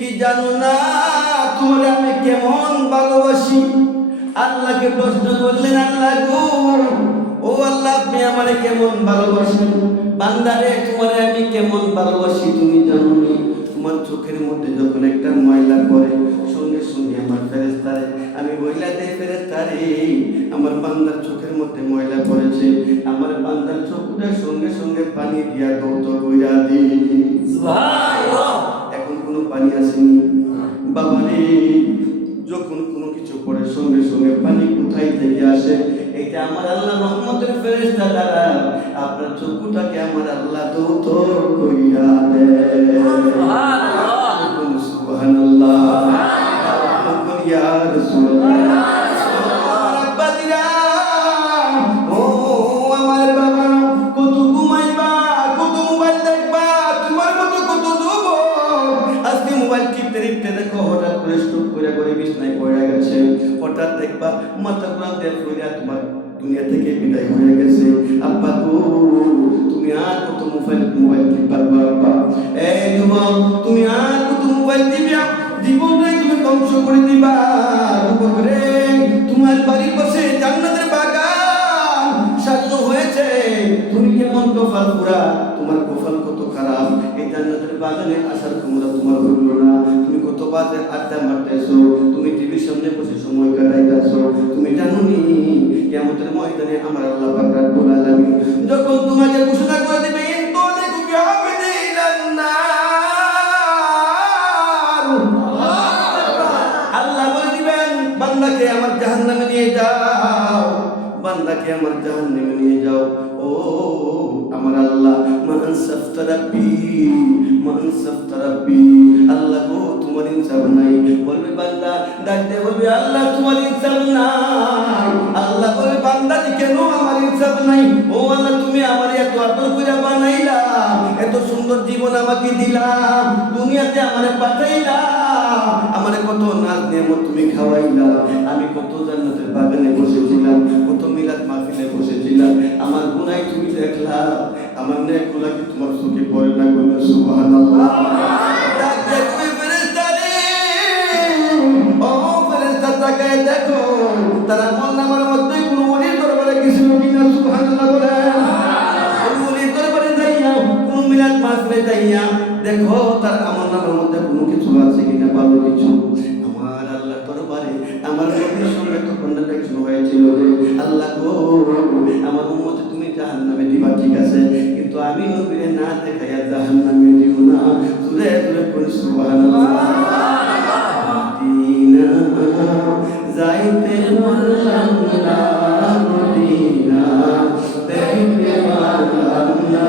কি জানো না তোমার আমি কেমন ভালোবাসি? আল্লাহকে প্রশ্ন করলেন, আল্লাহ গো, ও আল্লাহ, আপনি আমারে কেমন ভালোবাসেন? বান্দারে তোমারে আমি কেমন ভালোবাসি তুমি জানো নি? তোমার চোখের মধ্যে যখন একটা ময়লা পড়ে, সঙ্গে সঙ্গে আমার ফেরেশতারে আমি বইলা দেই, ফেরেশতারে আমার বান্দার চোখের মধ্যে ময়লা পড়েছে, আমার বান্দার চোখের সঙ্গে সঙ্গে পানি দিয়া দৌত কইরা দিই। সুবহানাল্লাহ। এখন কোনো পানি আসেনি বাবারে, যখন কোনো কিছু পড়ে সঙ্গে সঙ্গে পানি কোথায় থেকে আসে? এটা আমার আল্লাহ রহমতের ফেরেশতা দ্বারা আপনার চক্ষুটাকে আমার আল্লাহ দৌত কইরা দেয়। সুবহানাল্লাহ, সুবহানাল্লাহ, ইয়া রাসূলুল্লাহ। ও আমার বাবা, কত ঘুমাইবা, কত মোবাইল দেখবা, তোমার মতো কত যুবক আজকে মোবাইল টিপতে টিপতে দেখো হঠাৎ করে স্ট্রোক করে বিছনায় পড়ে গেছে। হঠাৎ দেখবা মাথা ঘুরান দেন কইরা তোমার দুনিয়া থেকে বিদায় হয়ে গেছে। আব্বা গো, তুমি আর কত মোবাইল টিপবা বাবা? এই যুবক, তুমি আর কত মোবাইল টিপিয়া জীবনে তুমি ধ্বংস করে দিবা? যুবক রে, তোমার বাড়ির পাশে জান্নাতের বাগান সাজানো হয়েছে, তুমি কেমন কপাল পুরা, তোমার কপাল কত খারাপ। এই জান্নাতের বাগানে আসার ক্ষমতা তোমার হইল না। তুমি কত বাজে আড্ডা মারতেছো, তুমি টিভির সামনে বসে সময় কাটাইতেছো। তুমি জানো নি কিয়ামতের ময়দানে আমার আল্লাহ পাক রব্বুল আলামিন যখন তোমাকে ঘোষণা করে দিবে, ইনতালিকু বিআবদিলান নার, আল্লাহ বলে দিবেন, বান্দাকে আমার জাহান্নামে নিয়ে যাও, বান্দাকে আমার জাহান্নামে নিয়ে যাও। ও আমার আল্লাহ, মান সাফতা রাব্বি, মান সাফতা রাব্বি, আল্লাহ গো তোমার ইনসাফ নাই। বলবে বান্দা, ডাকতে বলবে আল্লাহ তোমার ইনসাফ নাই। আল্লাহ বলবে বান্দা কেন আমার ইনসাফ নাই? ও আল্লাহ, তুমি আমার এত আদর করে বানাইলা, এত সুন্দর জীবন আমাকে দিলা, দুনিয়াতে আমারে পাঠাইলা, আমারে কত নাজ নিয়ামত তুমি খাওয়াইলা, আমি কত জান্নাতের বাগানে বসেছিলাম, কত মিলাদ মাহফিলে বসেছিলাম, আমার গুনাহ তুমি দেখলা, আমার নেকগুলা কি তোমার চোখে পড়ে না? বলে সুবহানাল্লাহ। ডাক দেখবে ফেরেশতারে, ও ফেরেশতা তাকায় দেখো তারা আমলনামার মধ্যে কোনো ওলির দরবারে কিছু কিনা? সুবহানাল্লাহ বলে। ওলির দরবারে যাইয়া, কোন মিলাদ মাহফিলে যাইয়া দেখো তার আমলনামার মধ্যে কোনো কিছু আছে কিনা, ভালো কিছু। আমার আল্লাহ দরবারে আমার নবীর সঙ্গে তখন দেখছো হয়েছিল যে আল্লাহ গো, আমার উম্মত তুমি জাহান্নামে দিবা ঠিক আছে, কিন্তু আমি নবীরে না দেখাইয়া জাহান্নামে দিও না। জোরে জোরে বলি সুবহানাল্লাহ। মদিনা যাইতে পারলাম না, মদিনা দেখতে পারলাম না,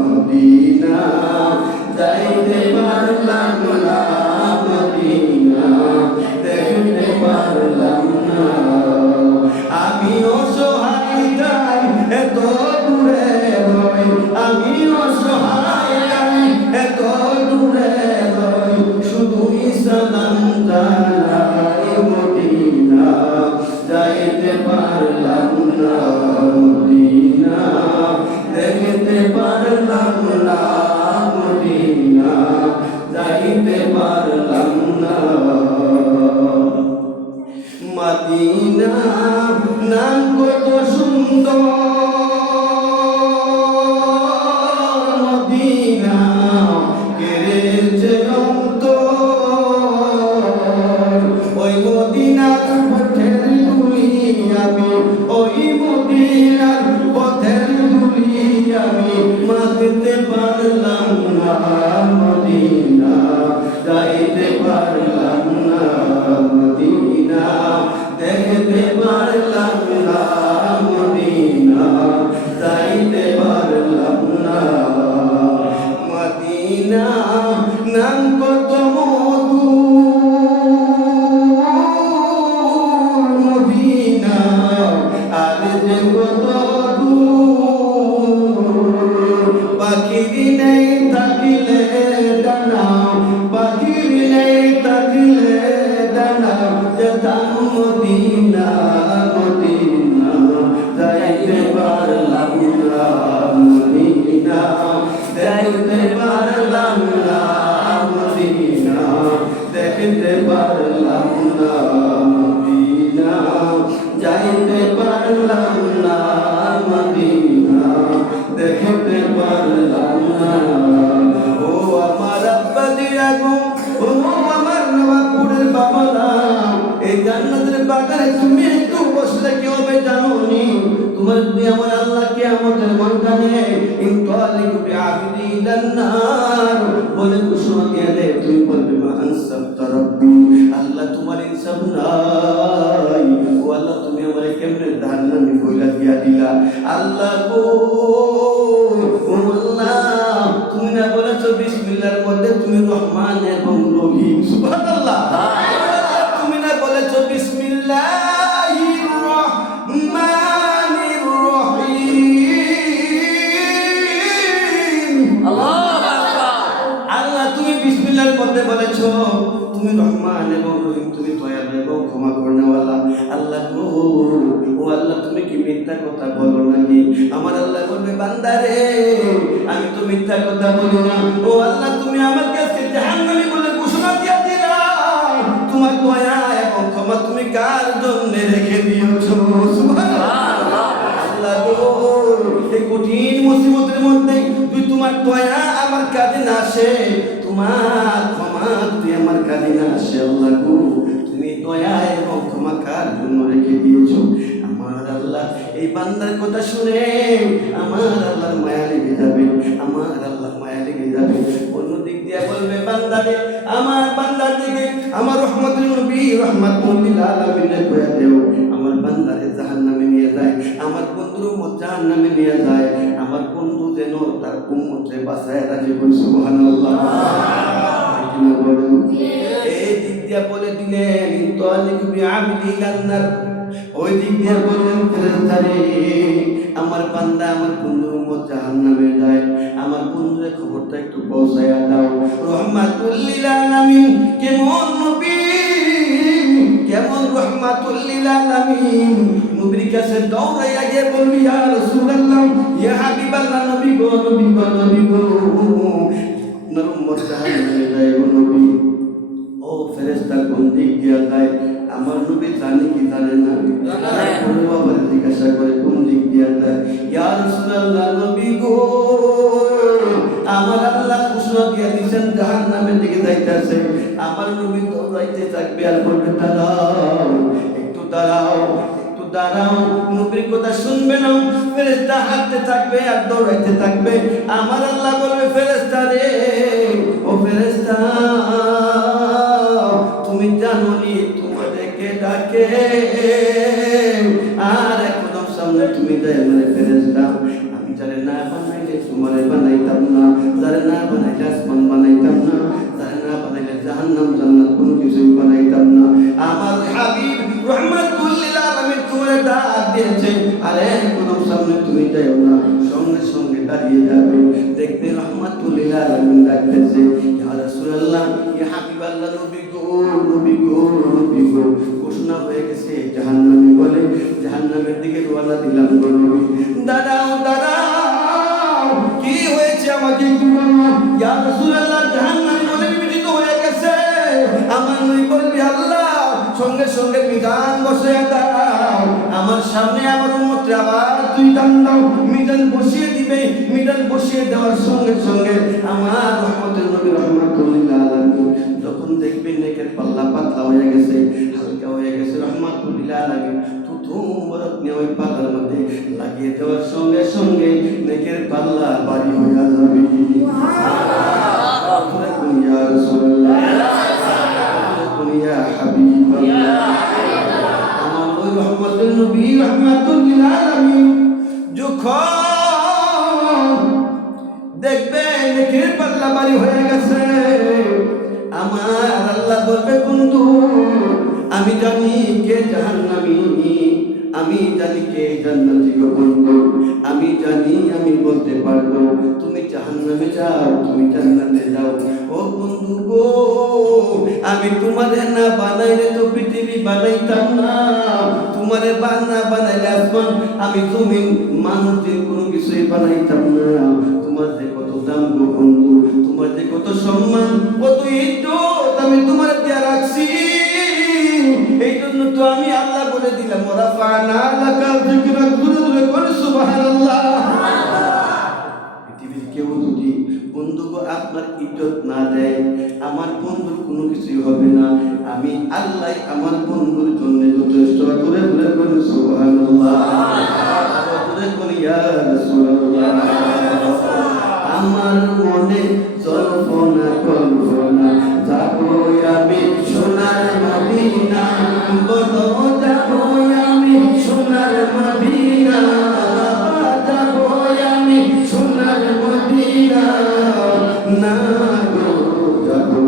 মদিনা যাইতে পারলাম না, মদিনা দেখতে পারলাম না। আমি অসহায় যাই এত দূরে রই, আমি অসহায় যাই এত দূরে রই, শুধুই সালাম জানাই, মদিনা যাইতে পারলাম না, মদিনা দেখতে পারলাম না, মদিনা যাইতে পারলাম না। মদিনা নাম কত সুন্দর, মদিনা কেড়েছে অন্তর, ওই মদিনার পথের ধুলি আমি, ওই মদিনার পথের ধুলি আমি মাখতে পারলাম না, মদিনা যাইতে পারলাম না, মদিনা দেখতে পারলাম না, মদিনা পারলাম না মদিনা, যাইতে পারলাম না মদিনা, দেখতে পারলাম না। ও আমার আব্বা দিয়া গো, ও আমার নবাবপুরের বাবারা, এই জান্নাতের বাগানে তুমি একটু বসলে কি হবে জানো নি? তোমার তুমি আমার আল্লাহ কিয়ামতের ময়দানে ইনতালিক বিআবদি ইলান্নার বলে ঘোষণা দিয়ে দেয়, তুমি বলবে মা আনসাবতা রাব্বি, আল্লাহ তোমার ইনসাফ নাই। ও আল্লাহ তুমি আমারে কেমনে জাহান্নামে কইলা দিয়া দিলা। আল্লাহ গো, ও আল্লাহ তুমি না বলেছো বিসমিল্লাহর মধ্যে তুমি রহমান এবং রহিম, সুবহানাল্লাহ। তুমি না বলেছো বিসমিল্লাহির রহমানির রহিম। আল্লাহু আকবার। আল্লাহ তুমি বিসমিল্লাহর মধ্যে বলেছো তুমি রহমান এবং রহিম, তুমি দয়ালু এবং ক্ষমা করনেওয়ালা। আল্লাহ গো, ও আল্লাহ তুমি কি মিথ্যা কথা বলো নাকি? আমার আল্লাহ বলবে বান্দারে আমি তো মিথ্যা কথা বলি না। ও আল্লাহ তুমি আমার কাছে জাহান্নামী বলে ঘোষণা দিয়ে দিলা, তোমার দয়া এবং ক্ষমা তুমি কার জন্য রেখে দিয়েছো? সুবহানাল্লাহ। আল্লাহ গো, এই কঠিন মুসিবতের মধ্যে তুই তোমার দয়া আমার কাজে না আসে, তোমার ক্ষমা তুই আমার কাজে না আসে, আল্লাহ গো তুমি দয়া এবং ক্ষমা কার জন্য রেখে দিয়েছো? আমার আল্লাহ এই বান্দার কথা শুনে আমার আল্লাহর মায়া লেগে যাবে, আমার আল্লাহর মায়া লেগে যাবে। অন্য দিক দিয়ে বলবে বান্দারে, আমার বান্দার দিকে আমার রহমতুল নবী রহমাতুল লিল আলামিন কইয়া দেও, আমার বান্দারে জাহান্নামে নিয়ে যায়, আমার বন্ধুর উম্মত জাহান্নামে নিয়ে যায়, আমার বন্ধু যেন তার উম্মতকে বাঁচায় রাজি কই, সুবহানাল্লাহ। কিনা বলেন? এই দিক দিয়ে বলে দিলেন ইনতালিক বিআবদি ইলান্নার, ওই দিক দিয়ে বললেন ফেরেশতারে আমার বান্দা আমার বন্ধুর উম্মত জাহান্নামে যায়, আমার বন্ধুর খবরটা একটু পৌঁছায়া দাও। রহমাতুল লিল আলামিন কেমন নবী, কেমন রহমাতুল লিল আলামিন, নবীর কাছে দৌড়াইয়া গিয়ে বলবি ইয়া রাসূলুল্লাহ, ইয়া হাবিবাল্লাহ, নবী গো নবী গো নবী গো, আপনার উম্মত জাহান্নামে যায় গো নবী। ও ফেরেশতা কোন দিক দিয়ে যায়? আমার নবী জানে কি জানে না? বলে বাবা জিজ্ঞাসা করে কোন দিক দিয়ে যায়? ইয়া রাসূলুল্লাহ নবী গো, আমার আল্লাহ ঘোষণা দিয়ে দিয়েছেন জাহান্নামের দিকে যাইতেছে। আমার নবী দৌড়াইতে থাকবে আর বলবে দাঁড়াও একটু, দাঁড়াও একটু দাঁড়াও, নবীর কথা শুনবে না। ফেরেশতা হাঁটতে থাকবে আর দৌড়াইতে থাকবে। আমার আল্লাহ বলবে ফেরেশতা রে, ও ফেরেশতা তুমি জানো নি তোমাদেরকে ডাকে, আর একদম সামনে তুমি যাই মানে ফেরেশতা আমি যারে না বানাইলে তোমারে বানাইতাম না, যারে না বানাইলে আসমান বানাইতাম না, যারে না বানাইলে জাহান্নাম জান্নাত কোনো কিছুই বানাইতাম না। আমার হাবিব রহমাতুল লিল আলামিন তোমারে ডাক দিয়েছে, আরে একদম সামনে তুমি যাও না, সঙ্গে সঙ্গে দাঁড়িয়ে যাবে। দেখতে রহমাতুল লিল আলামিন ডাকতেছে ইয়া রাসূলুল্লাহ, ইয়া হাবিবাল্লাহ, নবী গো নবী গো নবী গো, ঘোষণা হয়ে গেছে জাহান্নামী বলে জাহান্নামের দিকে রওনা দিলাম গো নবী। দাঁড়াও দাঁড়াও, কি হয়েছে আমাকে একটু বলো। ইয়া রাসূলুল্লাহ, জাহান্নামী বলে বিজিত হয়ে গেছে। আমার নবী বলবি আল্লাহ সঙ্গে সঙ্গে মিজান বসিয়ে দাও, আমার সামনে আমার উম্মতরে আবার তুই টান দাও, মিজান বসিয়ে দিবে। মিজান বসিয়ে দেওয়ার সঙ্গে সঙ্গে আমার রহমতের নবী রহমাতুল লিল আলামিন যখন দেখবেন নেকের পাল্লা পাতলা হয়ে গেছে, হালকা হয়ে গেছে, রহমাতুল লিল আলামিন মুবারক নিয়ে ওই পাল্লার মধ্যে লাগিয়ে দেওয়ার সঙ্গে সঙ্গে নেকের পাল্লা ভারী হয়ে যাবে। ইয়া রাসূলুল্লাহ, ইয়া হাবিবাল্লাহ, আমার ওই রহমতের নবী রহমাতুল লিল আলামিন যখন দেখবে নেকের পাল্লা ভারী হয়ে গেছে, আমার আল্লাহ বলবে বন্ধু আমি জানি কে জাহান্নামী, আমি জানি কে জান্নাতি গো বন্ধু, আমি জানি, আমি বলতে পারবো তুমি জাহান্নামে যাও, তুমি জান্নাতে যাও। ও বন্ধু গো, আমি তোমারে না বানাইলে তো পৃথিবী বানাইতাম না, তোমারে না বানাইলে আসমান, আমি তুমি মানুষ কোনো কিছুই বানাইতাম না। তোমার যে কত দাম গো বন্ধু, তোমার যে কত সম্মান, কত ইজ্জত আমি তোমার দিয়ে রাখছি। জন্য তো আমি আল্লাহ বলে দিলাম ওরাফানা লাকা যিকরাক, জোরে জোরে করে সুবহানাল্লাহ। পৃথিবীর কেউ যদি বন্ধুকে আপনার ইজ্জত না দেয়, আমার বন্ধুর কোনো কিছুই হবে না। আমি আল্লাহ আমার বন্ধুর জন্য যথেষ্ট। জোরে জোরে করে সুবহানাল্লাহ, জোরে করে ইয়া রাসূলুল্লাহ। আমার মনে জল্পনা কল্পনা, যাবো আমি সোনার মদিনা, বলো যাবো আমি সোনার মদিনা, যাবো আমি সোনার মদিনা, না গো যাবো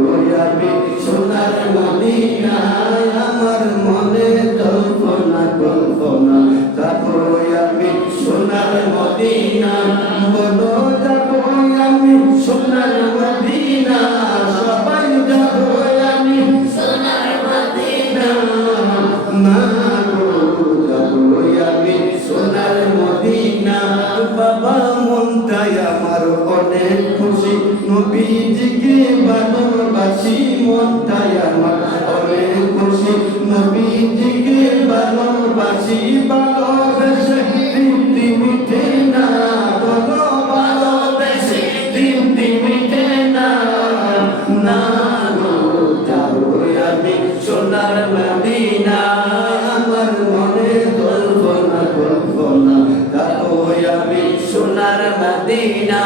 আমি সোনার মদিনা। আমার মনে জল্পনা কল্পনা, যাবো আমি সোনার মদিনা, বলো যাবো আমি সোনার মদিনা, সবাই যাবো আমি সোনার মদিনা, না গো যাবো আমি সোনার মদিনা। বাবা মনটাই আমার অনেক খুশি, নবীজিকে ভালোবাসি, মনটাই আমার অনেক খুশি, নবীজিকে ভালোবাসি। ভালোবেসে তৃপ্তি মিটে না, বলো ভালোবেসে তৃপ্তি মিটে না, না গো যাবো আমি সোনার মদিনা। আমার মনে কল্পনা কল্পনা, যাবো আমি সোনার মদিনা,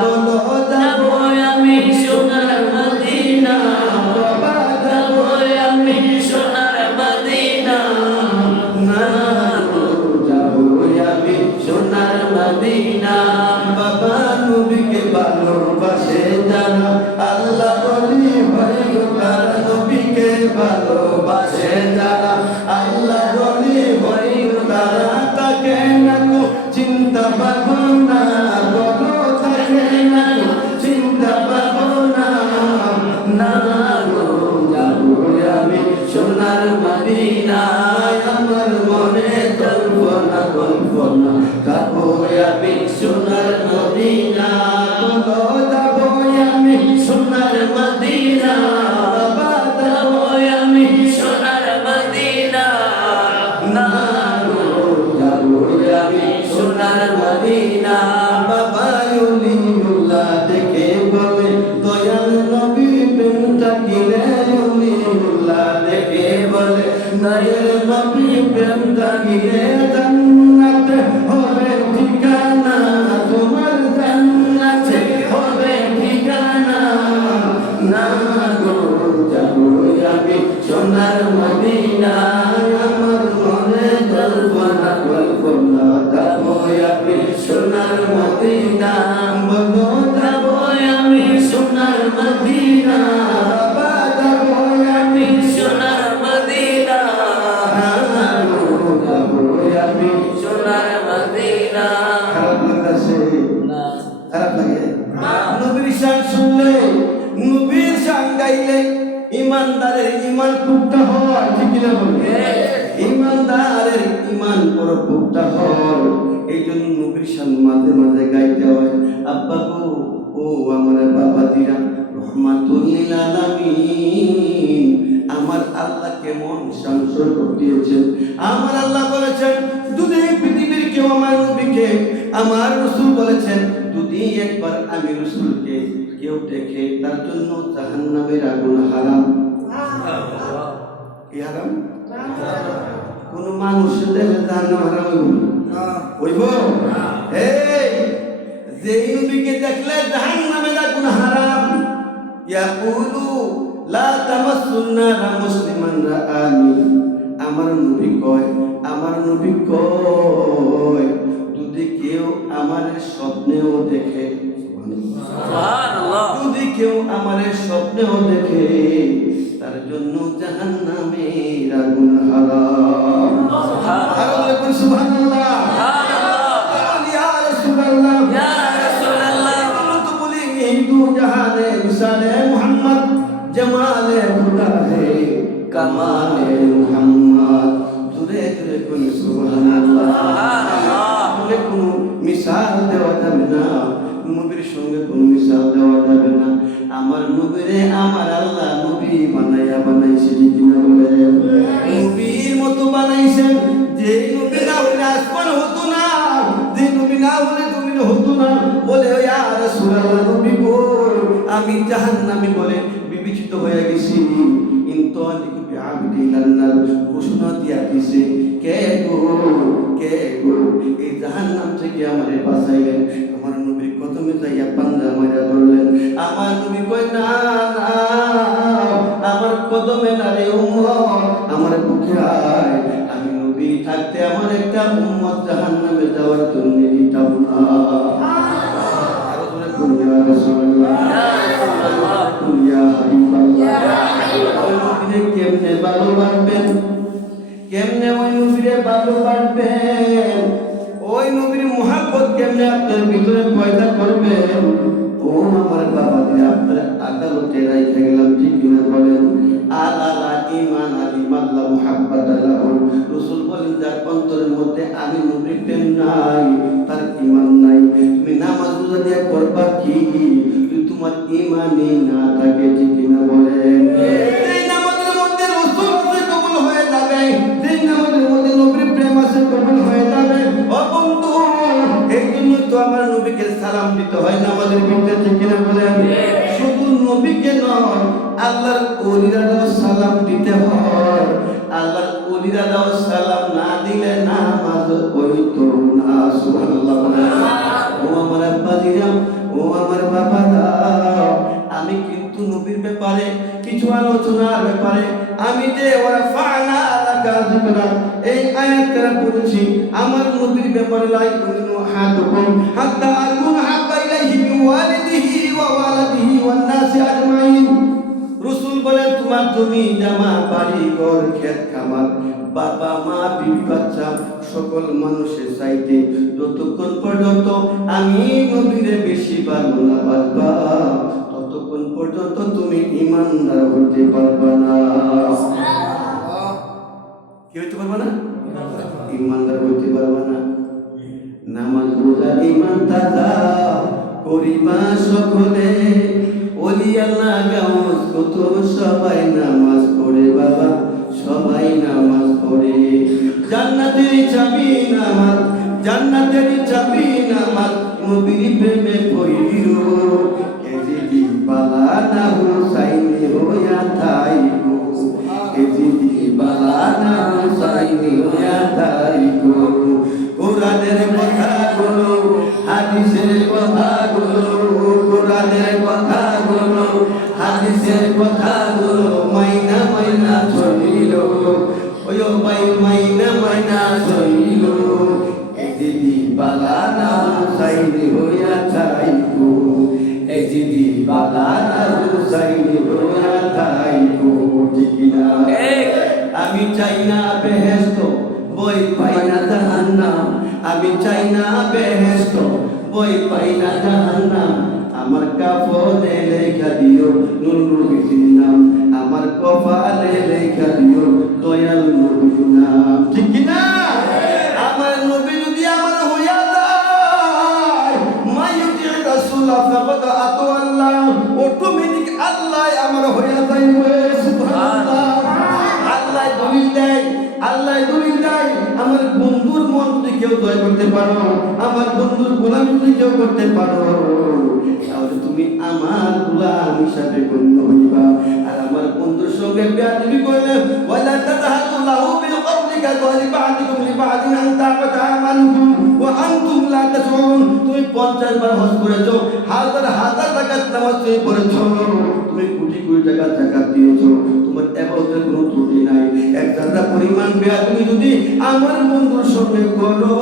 বলো যাবো আমি সোনার মদিনা, বাবা যাবো আমি সোনার মদিনা, না গো যাবো আমি সোনার মদিনা। বাবা নবীকে ভালোবাসে যারা, আল্লাহ বলি হয় গো তারা, নবীকে ভালোবাসে যারা, আল্লাহ বলি হয় গো তারা। তাকে না তো চিন্তা পাবো না, বলো তাকে না তো চিন্তা পাবো না, না গো যাবো আমি সোনার মদিনা। আমার মনে কল্পনা কল্পনা, যাবো আমি সোনার মদিনা, বলো যাবো আমি সোনার মদিনা, বাবা যাবো আমি সোনার মদিনা, না গো যাবো আমি সোনার মদিনা। বাবা উলিউল্লাহ দেখে বলে দয়াল নবী প্রেম থাকিলে, উলিউল্লাহ দেখে বলে দয়াল নবী প্রেম থাকিলে, জান্নাতে হবে ঠিকানা, তোমার জান্নাতে হবে ঠিকানা, না গো যাবো আমি সোনার মদিনা। আমার মনে কল্পনা কল্পনা, যাবো আমি সোনার মদিনা, বলো যাবো আমি সোনার মদিনা, বাবা যাবো আমি সোনার মদিনা, যাবো আমি সোনার মদিনা। খারাপ লাগছে না? খারাপ লাগে? নবীর শান শুনলে, নবীর শান গাইলে ইমানদারের ইমান পুক্তা হয়, ঠিক না বলবে? ইমানদারের ইমান বড় পুক্তা হয়। এই জন্য নবীর শান মাঝে মাঝে গাইতে হয়। আব্বা গো, ও আমার বাবা দিরা, রহমাতুল লিল আলামিন, আমার আল্লাহ কেমন শান দিয়েছেন। আমার আল্লাহ বলেছেন যদি পৃথিবীর কেউ আমার নবীকে, আমার রাসূল বলেছেন যদি একবার আমি রাসূলকে কেউ দেখে, তার জন্য জাহান্নামের আগুন হারাম। কি হারাম? কোন মানুষ দেখলে জাহান্নাম হারাম হইব? এই যে নবীকে দেখলে জাহান্নামের আগুন হারাম। ইয়াকুলু লা তামাসসুন্না মুসলিমান রাআনি, আমার নবী কয়, আমার নবী কয় যদি কেউ আমার স্বপ্নেও দেখে, সুবহানাল্লাহ, যদি কেউ আমার স্বপ্নেও দেখে, তার জন্য জাহান্নামের আগুন হারাম। সুবহানাল্লাহ, সুবহানাল্লাহ, ইয়া রাসূলুল্লাহ, ইয়া রাসূলুল্লাহ। তো বলি হিন্দু জাহানে মিসালে মুহাম্মদ, জমালে খুদা হে কমালে মুহাম্মদ। জোরে জোরে কোন সুবহানাল্লাহ, সুবহানাল্লাহ। বলে কোন মিসাল দেওয়া যাবে না, নবীর সঙ্গে কোন মিসাল দেওয়া যাবে না। আমার নবীরে আমার আল্লাহ নবী বানাইছে, ঠিক না বলে? নবী জাহান্নামী বলে বিবেচিত হয়ে গেছি। ইনতালিকু বিআবদি ইলান্নার ঘোষণা দিয়া দিছে, কে গো এই জাহান্নাম থেকে আমারে বাঁচাইবেন। আমার নবীর কদমে যাইয়া পাঞ্জা মাইরা ধরলেন। আমার নবী কয়, না না, আমার কদমে না রে উম্মত, আমার বুকে আয়। আমি নবী থাকতে আমার একটা উম্মত জাহান্নামে যাওয়ার জন্য দিতাম না। আরো জোরে বলুন ইয়া রাসূলুল্লাহ, ইয়া হাবিবাল্লাহ। ওই নবীরে কেমনে ভালোবাসবেন, কেমনে ওই নবীরে ভালোবাসবেন, ওই নবীর মুহাব্বত কেমনে আপনার ভিতরে পয়দা করবেন? ও আমার বাবাজি, আপনার আদালতে রাইখা গেলাম, ঠিক কিনা বলেন? আলা ঈমান আলিমাল্লাহ মুহাব্বাতাল্লাহ। রাসূল বলেন, যার অন্তরের মধ্যে আমি নবীর প্রেম নাই, তার ঈমান নাই। তুমি নামাজ রোজা দিয়ে করবা কি যদি তোমার ঈমানই না থাকে, ঠিক কিনা বলেন? এই নামাজের মধ্যে রাসূল আছে, কবুল হয়ে যাবে। এই নামাজের মধ্যে নবীর প্রেম আছে, কবুল হয়ে যাবে। ও বন্ধু, এই জন্য তো আমার নবীকে সালাম দিতে হয় নামাজের ভিতরে, ঠিক কিনা বলেন? শুধু নবীকে নয়, আল্লাহর ওলিরাও সালাম দিতে হয়। আল্লাহর ওলিরাও সালাম না দিলে নামাজ হইতো না। সুবহানাল্লাহ। ও আমার আব্বাজিরা, ও আমার বাবারা, আমি কিন্তু নবীর ব্যাপারে কিছু আলোচনার ব্যাপারে আমি যে ওয়ারাফা'না আলাকা যিকরা এই আয়াতটা পড়েছি, আমার নবীর ব্যাপারে লা ইউমিনু আহাদুকুম হাত্তা আকুনা হাব্বা ইলাইহি মিন ওয়ালিদিহি ওয়া ওয়ালাদিহি ওয়ান নাসি আজমাইন। রাসূল বলেন, তোমার জমি জামা বাড়ি ঘর ক্ষেত খামার বাবা মা বিবি বাচ্চা সকল মানুষের চাইতে যতক্ষণ পর্যন্ত আমি নবীরে বেশি ভালো না বাসবা, ততক্ষণ পর্যন্ত তুমি ঈমানদার হতে পারবা না। কি হতে পারবা না? ঈমানদার হতে পারবা না। নামাজ রোজা ঈমান তাজা করিবা সকলে, ওলি আল্লাহ গাউস কত সবাই নামাজ পড়ে বাবা, সবাই নামাজ পড়ে। জান্নাতের চাবি নামাজ, জান্নাতের চাবি নামাজ, নবীর প্রেমে পড়িও। এ যদি বালা না হুসাইনি হইয়া থাইকো, এ যদি বালা না হুসাইনি হইয়া থাইকো। কোরআনের কথাগুলো, হাদিসের কথাগুলো, কোরআনের কথাগুলো, হাদিসের কথাগুলো মাইনা মাইনা চলিল, ওই ভাই মাইনা মাইনা চলিল। এদিদি বালানা হুসাইনি হইয়া থাইকো, এদিদি বালানা হুসাইনি হইয়া থাইকো, ঠিক না? আমি চাই না বেহেশত, বই পাই না জাহান্নাম। আমি চাই না বেহেশত, বই পাই না জাহান্নাম। আমার কাফনে লেখা দিও নূর নবীর নাম, আমার কপালে লেখা দিও দয়াল নবীর নাম, ঠিক কি না? আমার নবী যদি আমার হইয়া যায়, মাইয়ুতি রাসূলুল্লাহ ফাকাদ আতু আল্লাহ, অটোমেটিক আল্লাহ আমার হইয়া যাইবে। সুবহানাল্লাহ। আল্লাহ দলিল দেয়, আল্লাহ দলিল দেয়, আমার বন্ধুর মন যদি কেউ জয় করতে পারো, আমার বন্ধুর গোলামি যদি কেউ করতে পারো, তাহলে তুমি আমার গোলাম হিসাবে গণ্য হইবা। আর আমার বন্ধুর সঙ্গে বেয়াদবি করলে, ওয়ালা তাযহাদু লাহু বিল কওলিকা ওয়ালি বা'দিকুম লিবা'দিন আন তা'বাদা আমানুকুম ওয়া আনতুম লা তাশউরুন। তুমি 50 বার হজ করেছো, হাজার হাজার টাকা নামাজ তুমি পড়েছো, তুমি কোটি কোটি টাকা যাকাত দিয়েছো, তোমার ইবাদতের কোনো ত্রুটি নাই। এক জায়গা পরিমাণ বেয়াদবি যদি আমার বন্ধুর সঙ্গে করো,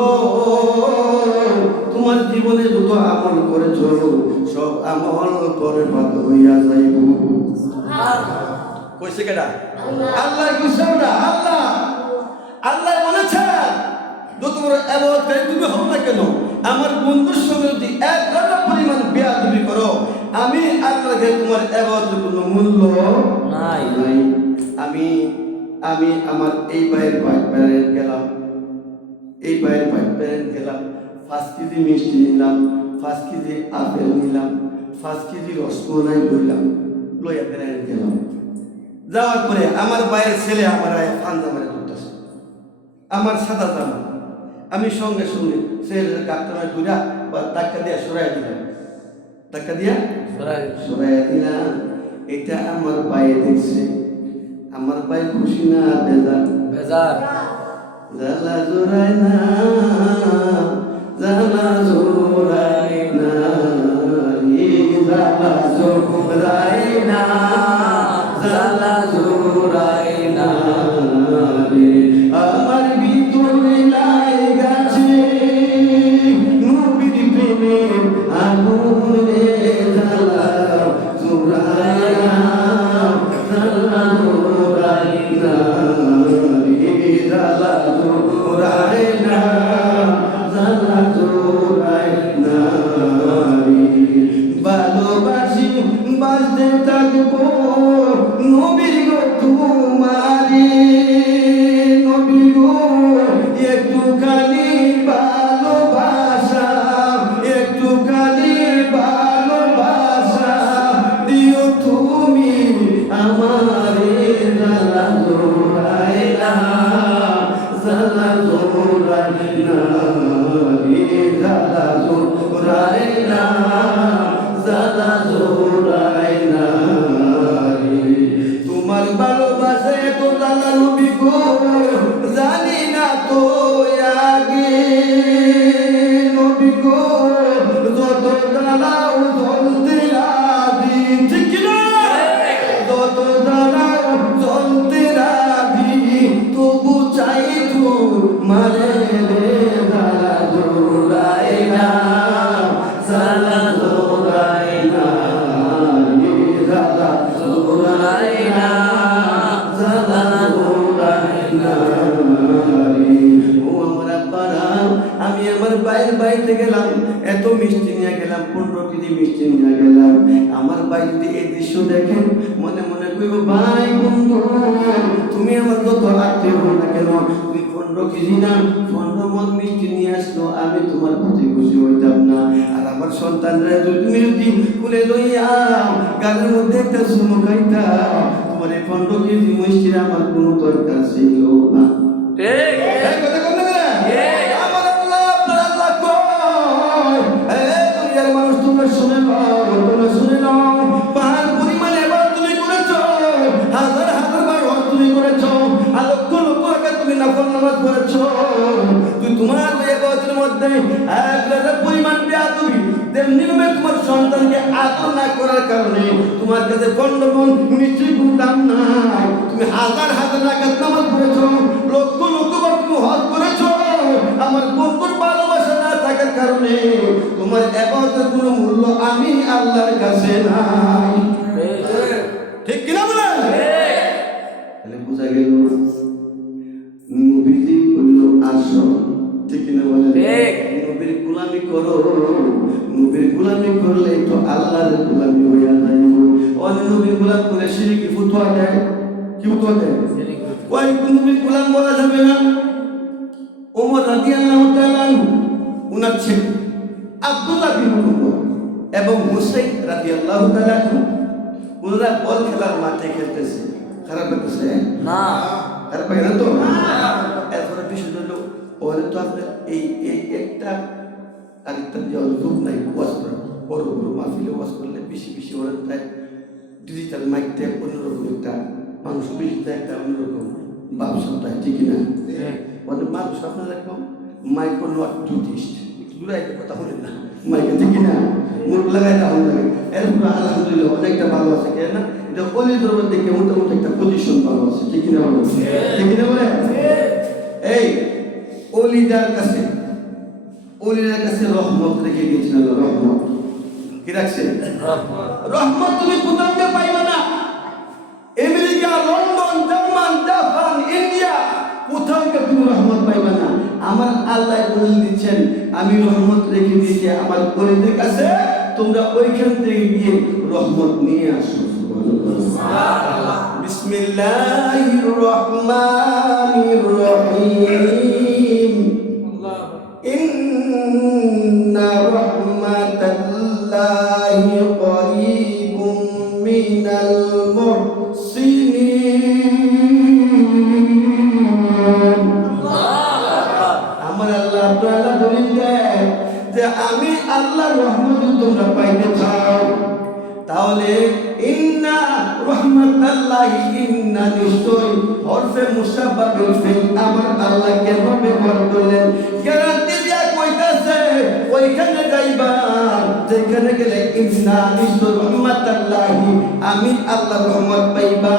তোমার জীবনে যত আমল করেছো সব আমল পরে বাদ হইয়া যাইব। কইছে কেডা? আল্লাহ কইছে না? আল্লাহ আল্লাহ বলেছে, যত বড় ইবাদত করে তুমি হও না কেন, আমার বন্ধুর সঙ্গে যদি এক ঘন্টা পরিমাণ বেয়াদবি করো, আমি আল্লাহকে তোমার ইবাদতের কোনো মূল্য নাই। আমি আমার এই ভাইয়ের বাইরে গেলাম, এই ভাইয়ের বাইরে গেলাম, 5 কেজি মিষ্টি নিলাম, 5 কেজি আপেল নিলাম, 5 কেজি রসমালাই লইলাম, লইয়া বেড়ায় গেলাম। যাওয়ার পরে আমার ভাইয়ের ছেলে আমার ফান্দা মারে ধরতেছে, আমার সাদা জামা, আমি সঙ্গে সঙ্গে ছেলের গাছটা ধুরা বা ধাক্কা দিয়ে সরাই দিলাম, ধাক্কা দিয়া সরাইয়া দিলাম। এটা আমার পায়ে দেখছে, আমার পায়ে খুশি না বেজার? জালা জোড়ায় না, জালা জোড়ায় না, জালা জোড়ায় না, জালা জোড়ায় না রে। আমার ভিতরে লাগাছে নবীর প্রেমের আগুন রে, জালা জোড়ায় না, জালা জোড়ায় না রে, জালা জোড়ায় না, জালা জোড়ায় না রে। ভালোবাসি বাঁচতে থাকবো নবীর গো তোমারি, নবী গো একটুখানি ভালোবাসা, একটুখানি ভালোবাসা দিও তুমি আমারে, জালা জোড়ায় না, জালা জোড়ায় না রে, জালা জোড়ায় না, জালা জোড়ায় না রে। তোমার ভালোবাসা এত জালা নবী গো, জানি না তো আগে নবী গো, যত জ্বালাও জ্বলতে রাজি, ঠিক কিনা? যত জ্বালাও জ্বলতে রাজি, তবু চাই তো মারে রে, জালা জোড়ায় না, জালা জোড়ায় না রে, জালা জোড়ায় না, জালা জোড়ায় না রে। ও আমার আব্বারা, আমি আমার বাইরের বাড়িতে গেলাম, এত মিষ্টি নিয়ে গেলাম, 15 কেজি মিষ্টি নিয়ে গেলাম। আমার ভাই যদি এই দৃশ্য দেখেন, মনে মনে কইব, ভাই বন্ধু তুমি আমার কত আত্মীয় হো না কেন, তুমি 15 কেজি না 15 মন মিষ্টি নিয়ে আসলো, আমি তোমার প্রতি খুশি হইতাম না? আর আমার সন্তানরা তুমি যদি কুলে লইয়া গালের মধ্যে একটা চুমু খাইতাম, তোমার এই 15 কেজি মিষ্টির আমার কোনো দরকার ছিল না। কথা বলতে আমার আল্লাহ, আপনার আল্লাহ কয়, দুনিয়ার মানুষ তোমরা শুনে নাও, তোমরা শুনে নাও, পাহাড় পরিমাণে এবার তুমি করেছো, হাজার হাজার বার হজ তুমি করেছো, আর লক্ষ লক্ষ টাকা তুমি নফল নামাজ পড়েছো, তুই তোমার এবাদতের মধ্যে এক হাজার পরিমাণ বেয়াদবি, তেমনি ভাবে তোমার সন্তানকে আদর না করার কারণে তোমার কাছে 15 মণ মিষ্টির কোনো দাম নাই। তুমি হাজার হাজার রাকাত নামাজ পড়েছো, লক্ষ লক্ষ বার তুমি হজ করেছো, আমার বন্ধুর ভালোবাসা না থাকার কারণে তোমার ইবাদতের কোনো মূল্য আমি আল্লাহর কাছে নাই। ঠিক কিনা বলেন? তাহলে বোঝা গেল নবীজি বলল আসো, ঠিক কিনা বলেন? নবীর গোলামি করো, নবীর গোলামি করলে তো আল্লাহর গোলামি হইয়া যাইব। অনেক নবীর গোলাম করে শিরকি ফতোয়া দেয়, কি ফতোয়া দেয়? ওই নবীর গোলাম বলা যাবে না। ওমর রাদিয়াল্লাহু তাআলা উনার ছেলে আব্দুল্লাহ বিন ওমর এবং হুসাইন রাদিয়াল্লাহু তাআলা ওনারা বল খেলার মাঠে খেলতেছে, খারাপ লাগতেছে না? খারাপ লাগে না তো? এরপরে বিষয় হলো ওরা তো আপনার এই একটা আরেকটা যুগ নাই, ওয়াজ করা বড় বড় মাহফিলে ওয়াজ করলে বেশি বেশি ওরা তাই ডিজিটাল মাইক দেয়, অন্যরকম একটা মানুষ বেশি দেয়, একটা অন্যরকম ব্যবসাটা, ঠিক না? মানে মানুষ আপনার এরকম মাইক্রো নট জুটিস্ট, দূরে একটা কথা বলেন না মাইকে, ঠিক না? মুখ লাগাই তখন লাগে। এরপর আলহামদুলিল্লাহ অনেকটা ভালো আছে, কেন না? এটা অলি দরবার দেখে মোটামুটি একটা পজিশন ভালো আছে, ঠিক না বলে? ঠিক না বলে? এই অলিদার কাছে, অলিদার কাছে রহমত রেখে দিয়েছেন আল্লাহ। রহমত কি রাখছে? রহমত তুমি কোথাও পাইবা না। America, London, German, Japan, India, কোথাও তুমি রহমত পাইবা না। আমার আল্লাহ বলে দিচ্ছেন, আমি রহমত রেখে দিয়েছি আমার অলিদের কাছে, তোমরা ওইখান থেকে গিয়ে রহমত নিয়ে আসো। বিসমিল্লাহির রহমানির রহিম। ইন্না রাহমাতাল্লাহি করিবুম মিনাল মুহসিনিন। আমার আল্লাহ আপনারা বলেন যে আমি আল্লাহর রহমত তোমরা পাইতে চাও, হরফে মুশাব্বাহুল ফিল আমার আল্লাহ কেমনে করলেন গ্যারান্টি দিয়া কইতাছে ওইখানে যাইবা যেখানে গেলে ইন্না নিশুর রহমাতাল্লাহি আমি আল্লাহর রহমত পাইবা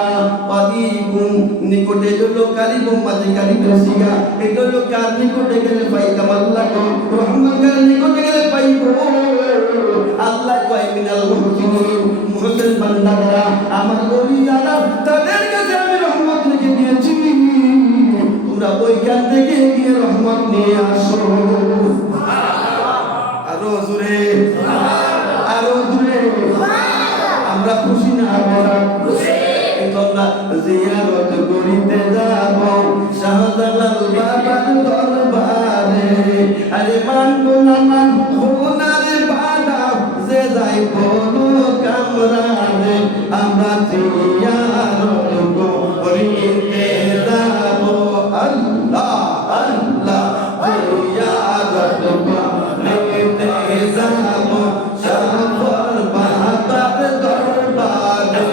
করিবুম নিকটে হলো কারিবুম মাঝে কারিবের সিগা এগুলো কার নিকটে গেলে পাইতাম আল্লাহ রহমতের নিকটে গেলে পাইব আল্লাহ কয় মিনাল মুহসিনিন মুহসিন বান্দারা আমার ওলিয়ারা তাদের কাছে আমি রহমত রেখে দিয়েছি তোমরা ওইখান থেকে গিয়ে রহমত নিয়ে আসো আরো জোরে আরো জোরে আমরা খুশি না আমরা খুশি তোমরা জিয়ারত করিতে যাব শাহজালাল বাবার দরবারে আরে মানবো না মানবো না রে বাবা যে যাই বলো কামরারে আমরা জিয়ারত করিতে যাব আল্লাহ আল্লাহ জিয়ারত করিতে যাব শাহজালাল বাবার দরবারে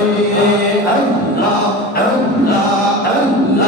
আল্লাহ আল্লাহ আল্লাহ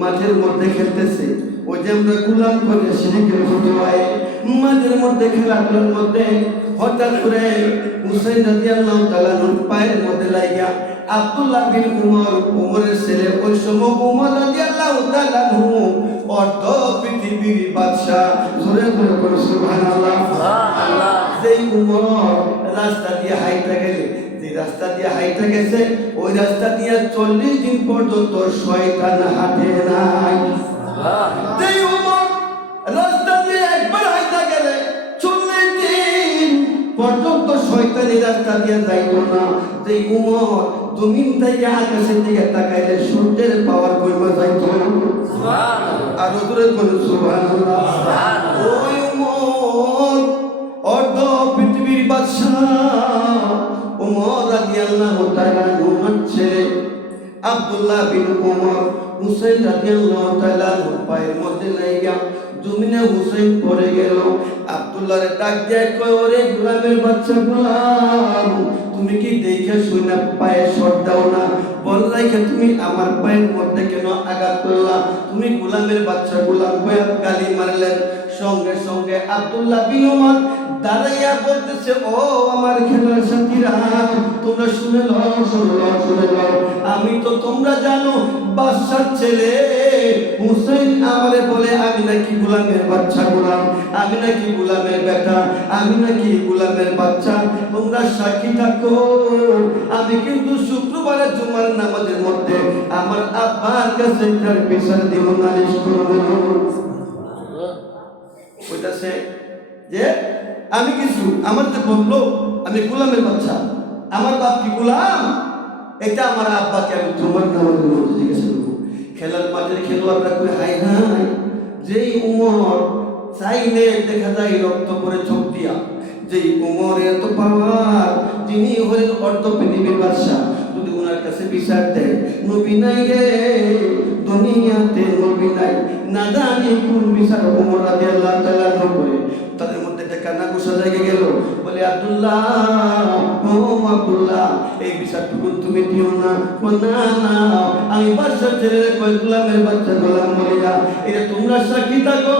মাঠের মধ্যে খেলতেছে, ওই যে আমরা গুলাম করে শিরিকের মধ্যে হয় মাঠের মধ্যে খেলাধুলার মধ্যে হঠাৎ করে হুসাইন রাদিয়াল্লাহু তাআলা পায়ের মধ্যে লাগিয়া আব্দুল্লাহ বিন উমরের ছেলে ওই সময় উমর রাদিয়াল্লাহু তাআলা অর্ধ পৃথিবীর বাদশা, জোরে জোরে করে সুবহানাল্লাহ। যেই উমর রাস্তা দিয়ে হাইটা গেলে, যে রাস্তা দিয়ে হাইটা গেছে ওই রাস্তা দিয়ে 40 দিন পর্যন্ত শয়তান হাঁটে নাই। যেই উমর রাস্তা দিয়ে একবার হাইটা গেলে 40 দিন পর্যন্ত শয়তানি রাস্তা দিয়ে যাইত না। যেই উমর জমিন থেকে আকাশের দিকে তাকাইলে সূর্যের পাওয়ার কইমা যাইত। আর ওদের কোন সুবহানাল্লাহ। ওই উমর অর্ধ পৃথিবীর বাদশা উমর রাদিয়াল্লাহু তাআলা নুমাচ্ছে আব্দুল্লাহ বিন উমর হুসাইন রাদিয়াল্লাহু তাআলা পায়ের মধ্যে লাইগা জমিনে হুসাইন পড়ে গেল। আব্দুল্লাহর ডাক দিয়ে কয়, ওরে গোলামের বাচ্চা গোলাম, তুমি কি দেখে শুনে পায়ে শট দাও না? বললাই তুমি আমার পায়ের মধ্যে কেন আঘাত করলা? তুমি গোলামের বাচ্চা গোলাম কয়ে গালি মারলেন। সঙ্গে সঙ্গে আব্দুল্লাহ বিন ওমর দাঁড়াইয়া বলতেছে, ও আমার খেলার সাথীরা, তোমরা শুনে লও, শুনে লও, আমি তো তোমরা জানো বাদশার ছেলে হুসাইন আমারে বলে আমি নাকি গোলামের বাচ্চা গোলাম, আমি নাকি গোলামের বেটা, আমি নাকি গোলামের বাচ্চা। তোমরা সাক্ষী থাকো, আমি কিন্তু শুক্রবারে জুমার নামাজের মধ্যে আমার আব্বার কাছে তার বিচার দিব, নালিশ করব। ওইটাছে যে আমি কিছু আমার যে বললো আমি গোলামের বাচ্চা, আমার বাপ কি গোলাম? এটা আমার আব্বাকে আমি জুমার নামাজের মধ্যে জিজ্ঞাসা করবো। খেলার মাঠের খেলোয়াড়রা কই, হাই হাই, যেই উমর চাইলে দেখা যায় রক্ত করে চোখ দিয়া, যেই উমরের এত পাওয়ার, যিনি হলেন অর্ধ পৃথিবীর বাদশা, যদি ওনার কাছে বিচার দেয়, নবী নাই রে দুনিয়াতে, নবী নাই, না জানি কোন বিচার উমর রাদিয়াল্লাহু তাআলা করে। তাদের মধ্যে একটা কান্না ঘোষা লেগে গেল, বলে আব্দুল্লাহ, ও আব্দুল্লাহ, এই বিচারটুকু তুমি দিও না। না না, আমি বাদশার ছেলে কয় গোলামের বাচ্চা গোলাম বলিয়া, এটা তোমরা সাক্ষী থাকো,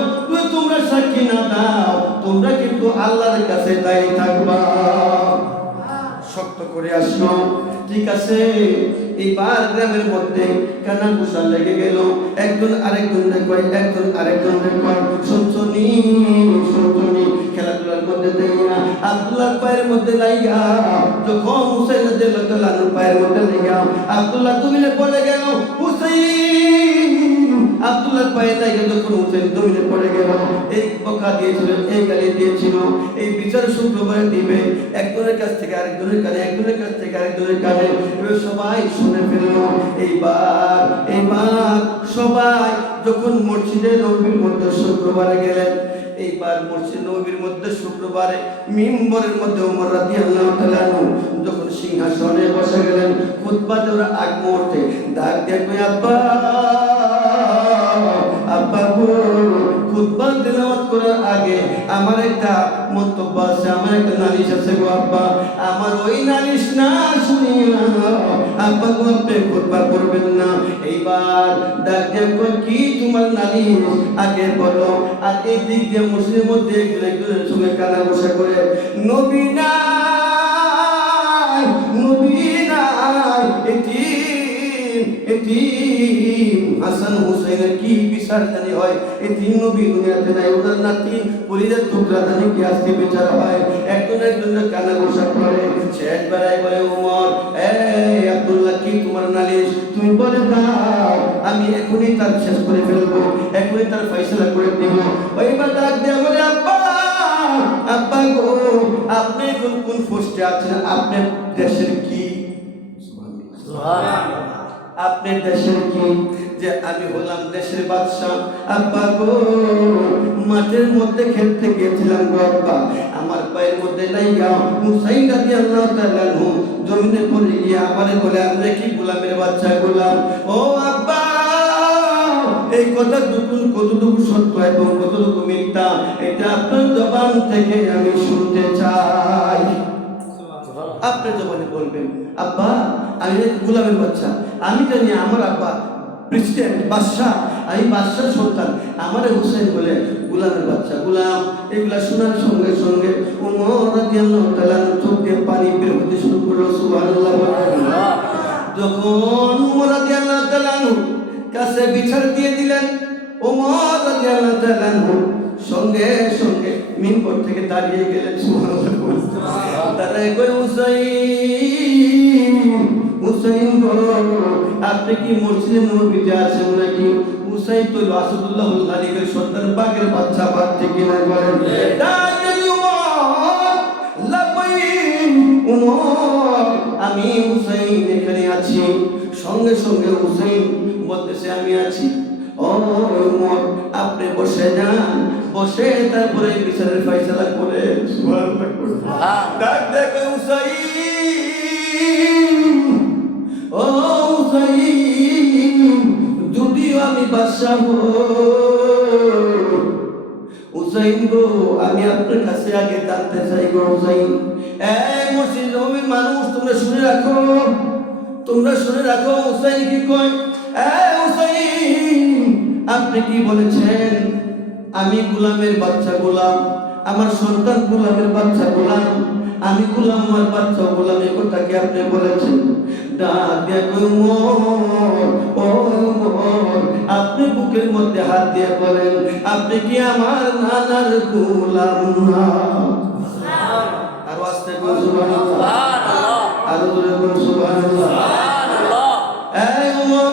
তোমরা সাক্ষী না দাও, তোমরা কিন্তু আল্লাহর কাছে দায়ী থাকবা। শক্ত করে আসলো, ঠিক আছে। এইবার গ্রামের মধ্যে কানা ঘোষা লেগে গেল, একজন আরেকজন কয়, একজন আরেকজন কয়, শুনছনি শুনছনি। খেলাধুলার মধ্যে দেখিয়া আব্দুল্লাহর পায়ের মধ্যে লাইগা, যখন হুসাইন রাদিয়াল্লাহু তাআলা পায়ের মধ্যে লাইগা আব্দুল্লাহ জমিনে পড়ে গেল। হুসাইন আব্দুল্লাহর পায়ে লাইগা যখন হুসাইন জমিনে পড়ে গেল, এই বকা দিয়েছিল, এই গালি দিয়েছিল, এই বিচার শুক্রবারে দিবে, একজনের কাছ থেকে আরেকজনের কানে, একজনের কাছ থেকে আরেকজনের কানে, সবাই শুনে ফেললো। এইবার সবাই যখন মসজিদে নববীর মধ্যে শুক্রবারে গেলেন, এইবার মসজিদ নববীর মধ্যে শুক্রবারে মিম্বরের মধ্যে ওমর রাদিয়াল্লাহু তাআলা যখন সিংহাসনে বসে গেলেন, খুতবা দেওয়ার আগ মুহূর্তে ডাক দিয়ে কই, আব্বা আব্বা গো, খুতবা তেলাওয়াত করার আগে আমার একটা মন্তব্য আছে, আমার একটা নালিশ আছে গো আব্বা, আমার ওই নালিশ না শুনিয়া আব্বা গো আপনি খুতবা করবেন না। এইবার ডাক দিয়ে কই, কি তোমার নালিশ আগে বলো। আর এই দিক দিয়ে মুসলিম মধ্যে একজনের সঙ্গে কানা বসা করে, নবী নাই, নবী নাই, এতিম হাসান হুসাইনের কি বিচার জানি হয়? এতিম নবী দুনিয়াতে নাই, ওনার নাতি পরিদের টুকরা জানি কি আজকে বিচার হয়? একজনের কানা ঘোষা করে, শেষ বেলায় বলে, ওমর এই আব্দুল্লাহ, কি তোমার নালিশ? তুমি বলে দাও, আমি এখনই তার শেষ করে ফেলবো, এখনই তার ফয়সালা করে দেব। ওইবার ডাক দিয়ে বলে, আব্বা আব্বা গো, আপনি এখন কোন পোস্টে আছেন? আপনার দেশের কি? আপনার দেশের কি? যে আমি হলাম দেশের বাদশা। আব্বা গো, মাঠের মধ্যে খেলতে গিয়েছিলাম গো আব্বা, আমার পায়ের মধ্যে লাইগা হুসাইন রাদিয়াল্লাহু তাআলা জমিনে পড়ে গিয়ে আমারে বলে, আমরা কি গোলামের বাচ্চা গোলাম? ও আব্বা, এই কথা কতটুকু সত্য এবং কতটুকু মিথ্যা, এটা আপনার জবান থেকে আমি শুনতে চাই। আপনার জবানে বলবেন, আব্বা আমি গোলামের বাচ্চা, আমি জানি আমার আব্বা প্রেসিডেন্ট, বাদশাহ, আমি বাদশার সন্তান, আমার হুসাইন বলে গোলামের বাচ্চা গোলাম। এগুলা শোনার সঙ্গে সঙ্গে ওমর রাদিয়াল্লাহু তাআলা চোখ দিয়ে পানি বের হতে শুরু করলো। সুবহানাল্লাহ। যখন ওমর রাদিয়াল্লাহু তাআলা কাছে বিচার দিয়ে দিলেন, ওমর রাদিয়াল্লাহু তাআলা সঙ্গে সঙ্গে মিম্বর থেকে দাঁড়িয়ে গেলেন। সুবহানাল্লাহ। দাঁড়ায় কই, হুসাইন হুসাইন গো, আপনি কি মসজিদে নববীতে আছেন নাকি? হুসাইন তো আসাদুল্লাহুল খালিকের সন্তান, বাঘের বাচ্চা, বাদ থেকে না বলেন, আমি হুসাইন এখানে আছি। সঙ্গে সঙ্গে হুসাইন বলতেছে, আমি আছি। ও ওমর, আপনি বসে যান, বসে তারপরে বিচারের ফয়সালা করে। ডাক দেখে হুসাইন, ও হুসাইন, যদিও আমি বাদশা হুসাইন গো, আমি আপনার কাছে আগে জানতে চাই গো হুসাইন। এই মসজিদ নববীর মানুষ, তোমরা শুনে রাখো, তোমরা শুনে রাখো হুসাইন কি কয়। এই হুসাইন, আপনি কি বলেছেন? আমি গোলামের বাচ্চা গোলাম, আমার সন্তান গোলামের বাচ্চা গোলাম, আমি গোলাম, আমার বাচ্চা গোলাম, এই কথা কি আপনি বলেছেন? ডাক দিয়ে কই উমর, ও উমর, আপনি বুকের মধ্যে হাত দিয়ে বলেন, আপনি কি আমার নানার গোলাম না? আরো আস্তে বল সুবহানাল্লাহ, আরো জোরে বল সুবহানাল্লাহ। এই উমর,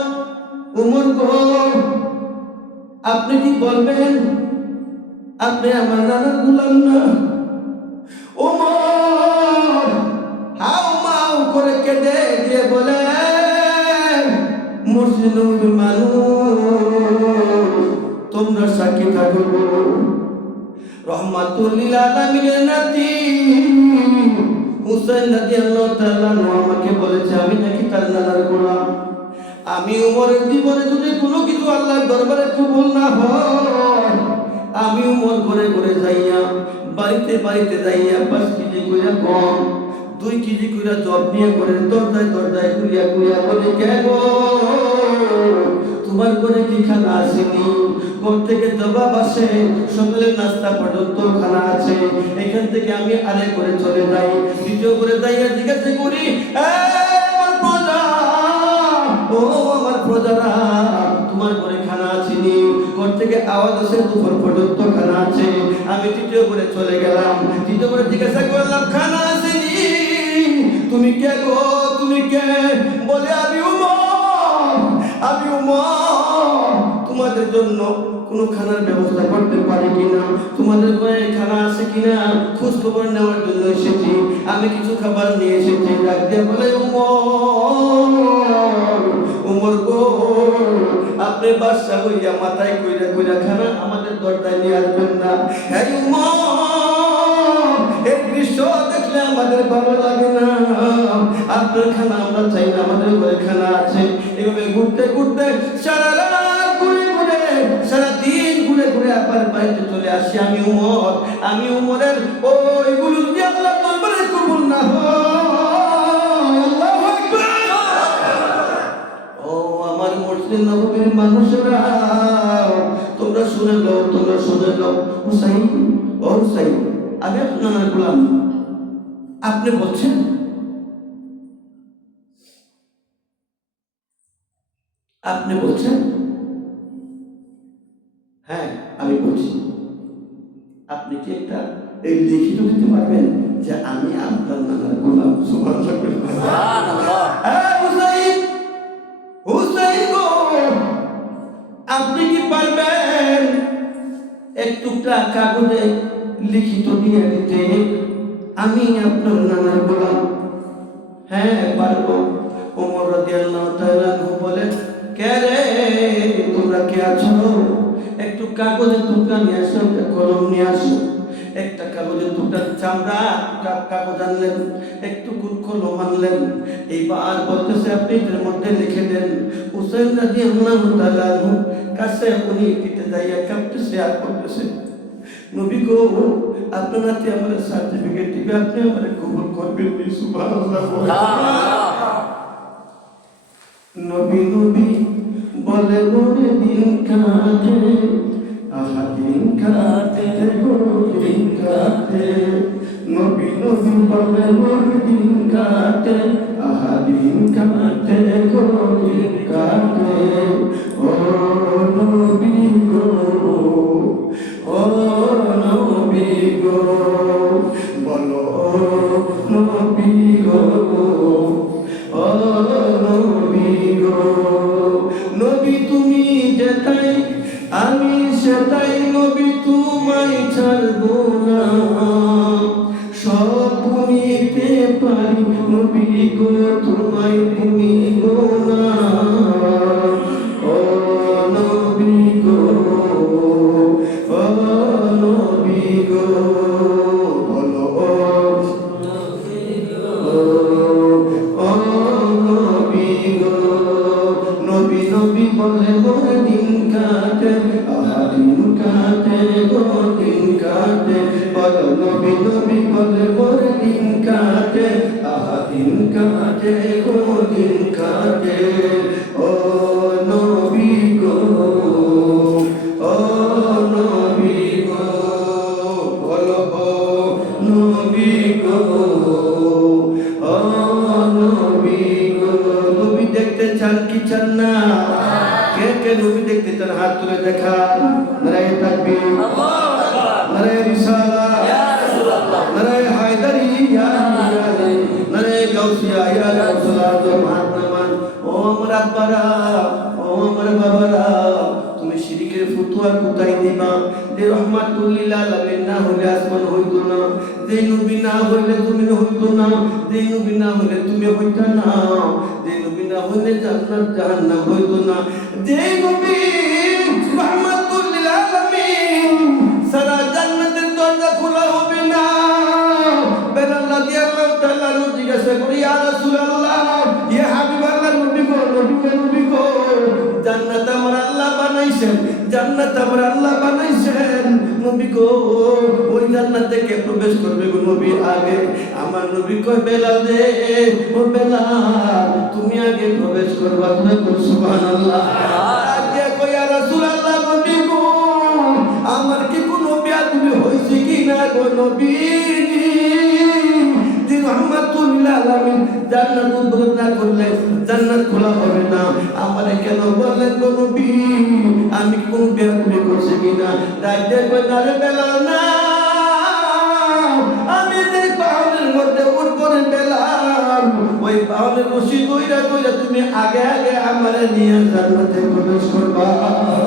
উমর গো, আপনি কি বলবেন আপনি আমার নানার গোলাম না? উমর হাউ মাউ করে কেঁদে দিয়ে বলে, মসজিদ নববীর মানুষ, তোমরা সাক্ষী থাকো, রহমাতুল লিল আলামিনের নাতি হুসাইন রাদিয়াল্লাহু তাআলা আমাকে বলেছে আমি নাকি তার নানার গোলাম। আমি উমরের জীবনে যদি কোনো কিছু আল্লাহর দরবারে কবুল না হয়, আমি উমর ঘরে ঘরে যাইয়া, বাড়িতে বাড়িতে যাইয়া 5 কেজি কইরা গম, 2 কেজি কইরা জব নিয়ে করে দরজায় দরজায় ঘুরিয়া ঘুরিয়া বলে, কে গো তোমার ঘরে কি খানা আসেনি? ঘর থেকে জবাব আসে, সকালের নাস্তা পর্যন্ত খানা আছে। এখান থেকে আমি আরেক করে চলে যাই, দ্বিতীয় করে যাইয়া জিজ্ঞাসা করি, আমার প্রজা, ও আমার প্রজারা, তোমার ঘরে খানা আসেনি? ঘর থেকে আওয়াজ আসে, দুপুর পর্যন্ত খানা আছে। আমি তৃতীয় করে চলে গেলাম, তৃতীয় করে জিজ্ঞাসা করলাম, খানা আসেনি? তুমি কে গো, তুমি কে? বলে, আমি উমর, আমি উমর, তোমাদের জন্য কোনো খানার ব্যবস্থা করতে পারি কিনা, তোমাদের ঘরে খানা আছে কিনা খোঁজ খবর নেওয়ার জন্য এসেছি, আমি কিছু খাবার নিয়ে এসেছি। ডাক দিয়ে বলে, উমর, উমর গো, আপনি বাদশা হইয়া মাথায় কইরা কইরা খানা আমাদের দরজায় নিয়ে আসবেন না। হ্যাঁ উমর, এই দৃশ্য দেখলে আমাদের ভালো লাগে না, আপনার খানা আমরা চাই না, আমাদের ঘরে খানা আছে। এভাবে ঘুরতে ঘুরতে সারা রাত ঘুরে ঘুরে, সারা দিন ঘুরে ঘুরে আবার বাড়িতে চলে আসি। আমি উমর, আমি উমরের ওইগুলো যদি আল্লাহ দরবারে কবুল না হয়, আল্লাহু আকবার, ও আমার মসজিদ নববীর মানুষেরা, তোমরা শুনে নাও, তোমরা শুনে নাও। হুসাইন, ও হুসাইন, আমি আপনার গোলাম, আপনি বলছেন আপনি বলছেন? হ্যাঁ আমি বলছি। আপনি কি একটা এই লিখিত দিতে পারবেন যে আমি আপনার নানার গোলাম? সুবহানাল্লাহ। হুসাইন, হুসাইন গো, আপনি কি পারবেন একটুটা কাগজে লিখিত দিয়ে দিতে আমি আপনার নানার গোলাম? হ্যাঁ পারবো। ওমর রাদিয়াল্লাহু তাআলা বলেন, কে রে, তোমরা কে আছো? একটু কাগজের টুকরা নিয়ে আসো, একটা কলম নিয়ে আসো। একটা কাগজের টুকরা চামড়া কাগজ আনলেন, একটু কলম আনলেন। এইবার বলতেছে, আপনি এর মধ্যে লিখে দেন। হুসাইন রাদিয়াল্লাহু তাআলা কাছে উনি পিঠে যাইয়া কাঁপতেছে আর বলতেছে, নবী গো, আপনার হাতে আমাদের সার্টিফিকেট দিবে, আপনি আমাদের কবুল করবেন। সুবহানাল্লাহ। নবী নবী বলে মোরে দিন কাটে, আহা দিন কাটে গো দিন কাটে। নবী নবী বলে মোরে দিন কাটে, আহা দিন কাটে গো দিন কাটে। ও নবী গো, ও নবী গো, বলো নবী গো, ও নবী গো। নবী তুমি যেটাই আমি সেটাই, নবী তোমায় ছাড়বো না, সব ভুলিতে পারি নবী গো, তোমায় ভুলিব না। ও নবী গো, ও নবী গো, বলো নবী গো, ও নবী গো। নবী নবী বলে মোর দিন কাটে, আহা দিন কাটে গো দিন চান না? কে কে নবী দেখতে চান হাত তুলে দেখান। নারায়ে তাকবীর, নারায়ে রিসালাত, নারায়ে হায়দারি, নারায়ে গাউসিয়া, ইয়া গাউসুল আজম। হাত নামান। ও আমার আব্বারা, ও আমার বাবারা, তুমি শিরকের ফতোয়া কোথায় দিবা? যে রহমাতুল লিল আলামিন না হলে আসমান হইতো না, যে নবী না হইলে তুমি হইতো না, যে নবী না হইলে তুমি হইতা না, যে নবী না হইলে জান্নাত জাহান্নাম হইতো না, যে নবী রহমাতুল লিল আলামিন সারা জান্নাতের দরজা খোলা হবে না। বেলাল রাদিয়াল্লাহু তাআলা জিজ্ঞাসা করি, ইয়া রাসূলুল্লাহ, ইয়া হাবিবাল্লাহ, নবী গো, নবী গো, জান্নাত আমার আল্লাহ বানাইছেন, জান্নাত আমার আল্লাহ বানাইছেন, নবী গো, ওই জান্নাতে কে প্রবেশ করবে গো নবী? আগে আমার নবী কয়, বেলাল রে, ও বেলাল, তুমি আগে প্রবেশ করবা। সুবহানাল্লাহ। আগে কয়, ইয়া রাসূলুল্লাহ, নবী গো, আমার কি কোনো বেয়াদবি হইছে কি না গো নবী? যে রহমাতুল লিল আলামিন জান্নাত উদ্বোধন না করলে জান্নাত খোলা হবে না, আমারে কেন বললেন গো নবী? আমি কোন বেয়াদবি করছি কিনা? ডাক্তার কই, না রে বেলাল, না, আমি যে পাহাড়ের মধ্যে উঠবরে বেলাল, ওই পাহাড়ের রশি কইরা কইরা তুমি আগে আগে আমারে নিয়ে জান্নাতে প্রবেশ করবা।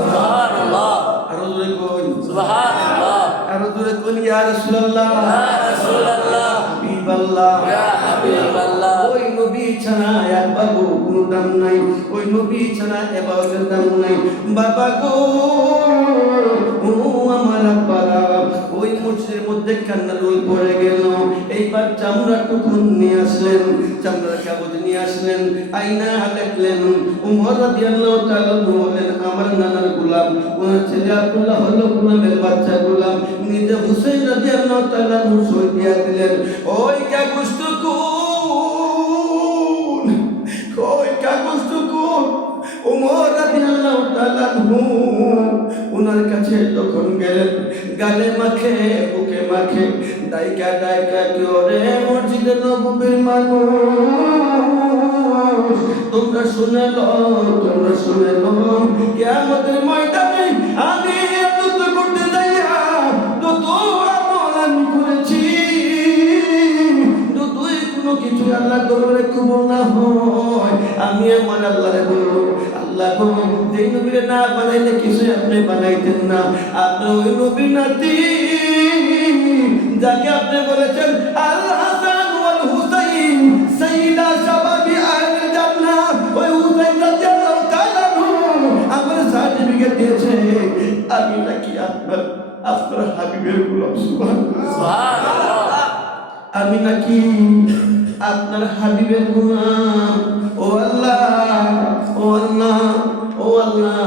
সুবহানাল্লাহ। আর জোরে কই সুবহানাল্লাহ। আর জোরে কই, ইয়া রাসূলুল্লাহ, ইয়া রাসূলুল্লাহ, হাবিবাল্লাহ, ইয়া হাবিবাল্লাহ। ওই নবী ছাড়া এক বাবু কোনো দাম নাই, ওই নবী ছাড়া এবারের দাম নাই। বাবা গো, ও আমার আব্বারা, ওই মসজিদের মধ্যে কান্নার রোল পড়ে গেল। এইবার চামড়া টুকুন নিয়ে আসলেন, চামড়ার কাগজ নিয়ে আসলেন, আয়না দেখলেন। উমর রাদিয়াল্লাহু তাআলা বললেন, আমার নানার গোলাম, ওনার ছেলে আব্দুল্লাহ হলো গোলামের বাচ্চা গোলাম, নিজে হুসাইন রাদিয়াল্লাহু তাআলা শহীদ দিয়া দিলেন। ওই কাগজটুকু, ওই কাগজটুকু উমর রাদিয়াল্লাহু তাআলা ওনার কাছে যখন গেলেন, গালে মাখে, বুকে মাখে, দাইকা দাইকা করে, মসজিদে নববীর মানুষ, তোমরা শুনে লো, তোমরা শুনে লো, কিয়ামতের ময়দানে আমি এত করতে যাইয়া যত আমল আমি করেছি, যতই কোনো কিছু আল্লাহ দরবারে কবুল না হয়, আমি আমার আল্লাহরে বলবো, আল্লাহ গো, যে নবীরে না বানাইলে কিছু আপনি বানাইতেন না, আপনি ওই নবীর নাতি যাকে আপনি বলেছেন আল হাসান ওয়াল হুসাইন সাইয়্যিদা শাবাবি আহলিল জান্নাহ, ওই হুসাইন রাদিয়াল্লাহু তাআলা আমার সার্টিফিকেট দিয়েছে, আমি নাকি আপনার হাবিবের গোলাম। সুবহানাল্লাহ। আমি নাকি আপনার হাবিবের গোলাম। ও আল্লাহ, ও আল্লাহ, ও আল্লাহ,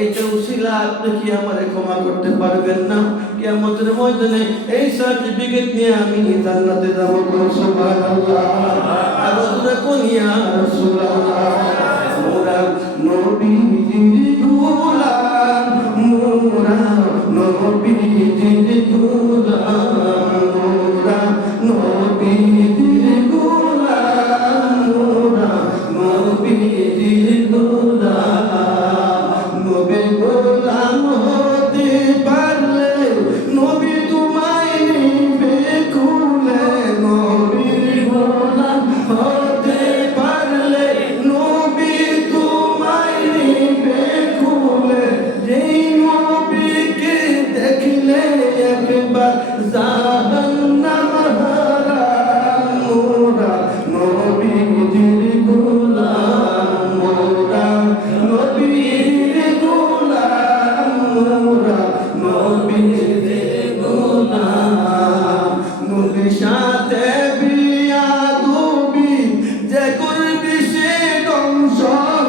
এইটা উসিলা আপনি কি আমারে ক্ষমা করতে পারবেন না? কিয়ামতের ময়দানে এই সার্টিফিকেট নিয়ে আমি জান্নাতে যাব। সুবহানাল্লাহ। আর ওরা কোন ইয়া রাসূলুল্লাহ, মোরা নবীজির গোলাম, মোরা নবীজির গোলাম, মোরা নবীজির গোলাম, মোরা নবীজির গোলাম। নবী গোলাম হতে পারলে নবী তোমায় নিবে কুলে, নবীর গোলাম হতে পারলে নবী তোমায় নিবে কুলে, যেই নবীকে দেখলে একবার জাহান্নাম হারাম, মোরা নবীজির গোলাম, মোরা নবীর গোলাম, মোরা নবীর গোলাম। নবীর সাথে বিয়াদবি যে করবি সে ধ্বংস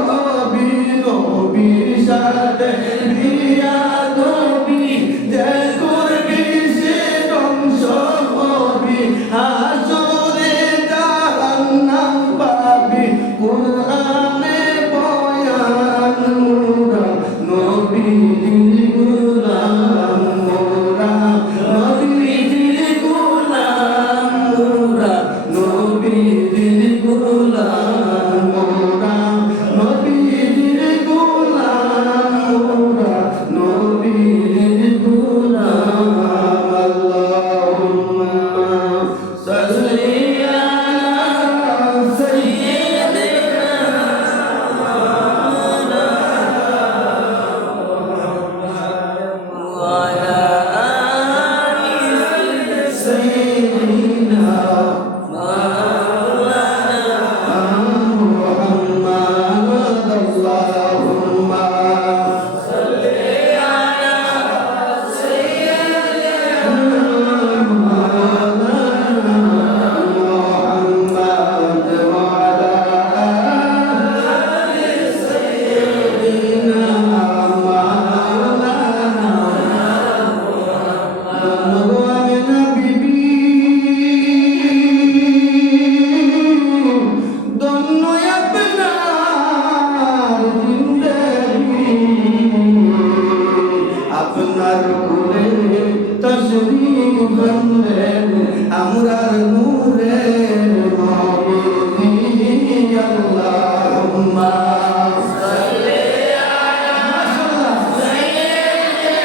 হবি, নবীর সাথে বিয়াদবি যে করবি সে ধ্বংস শরীফ আমরার নূরে নবী আল্লাহুম্মা সাল্লি আলা সাইয়্যিদিনা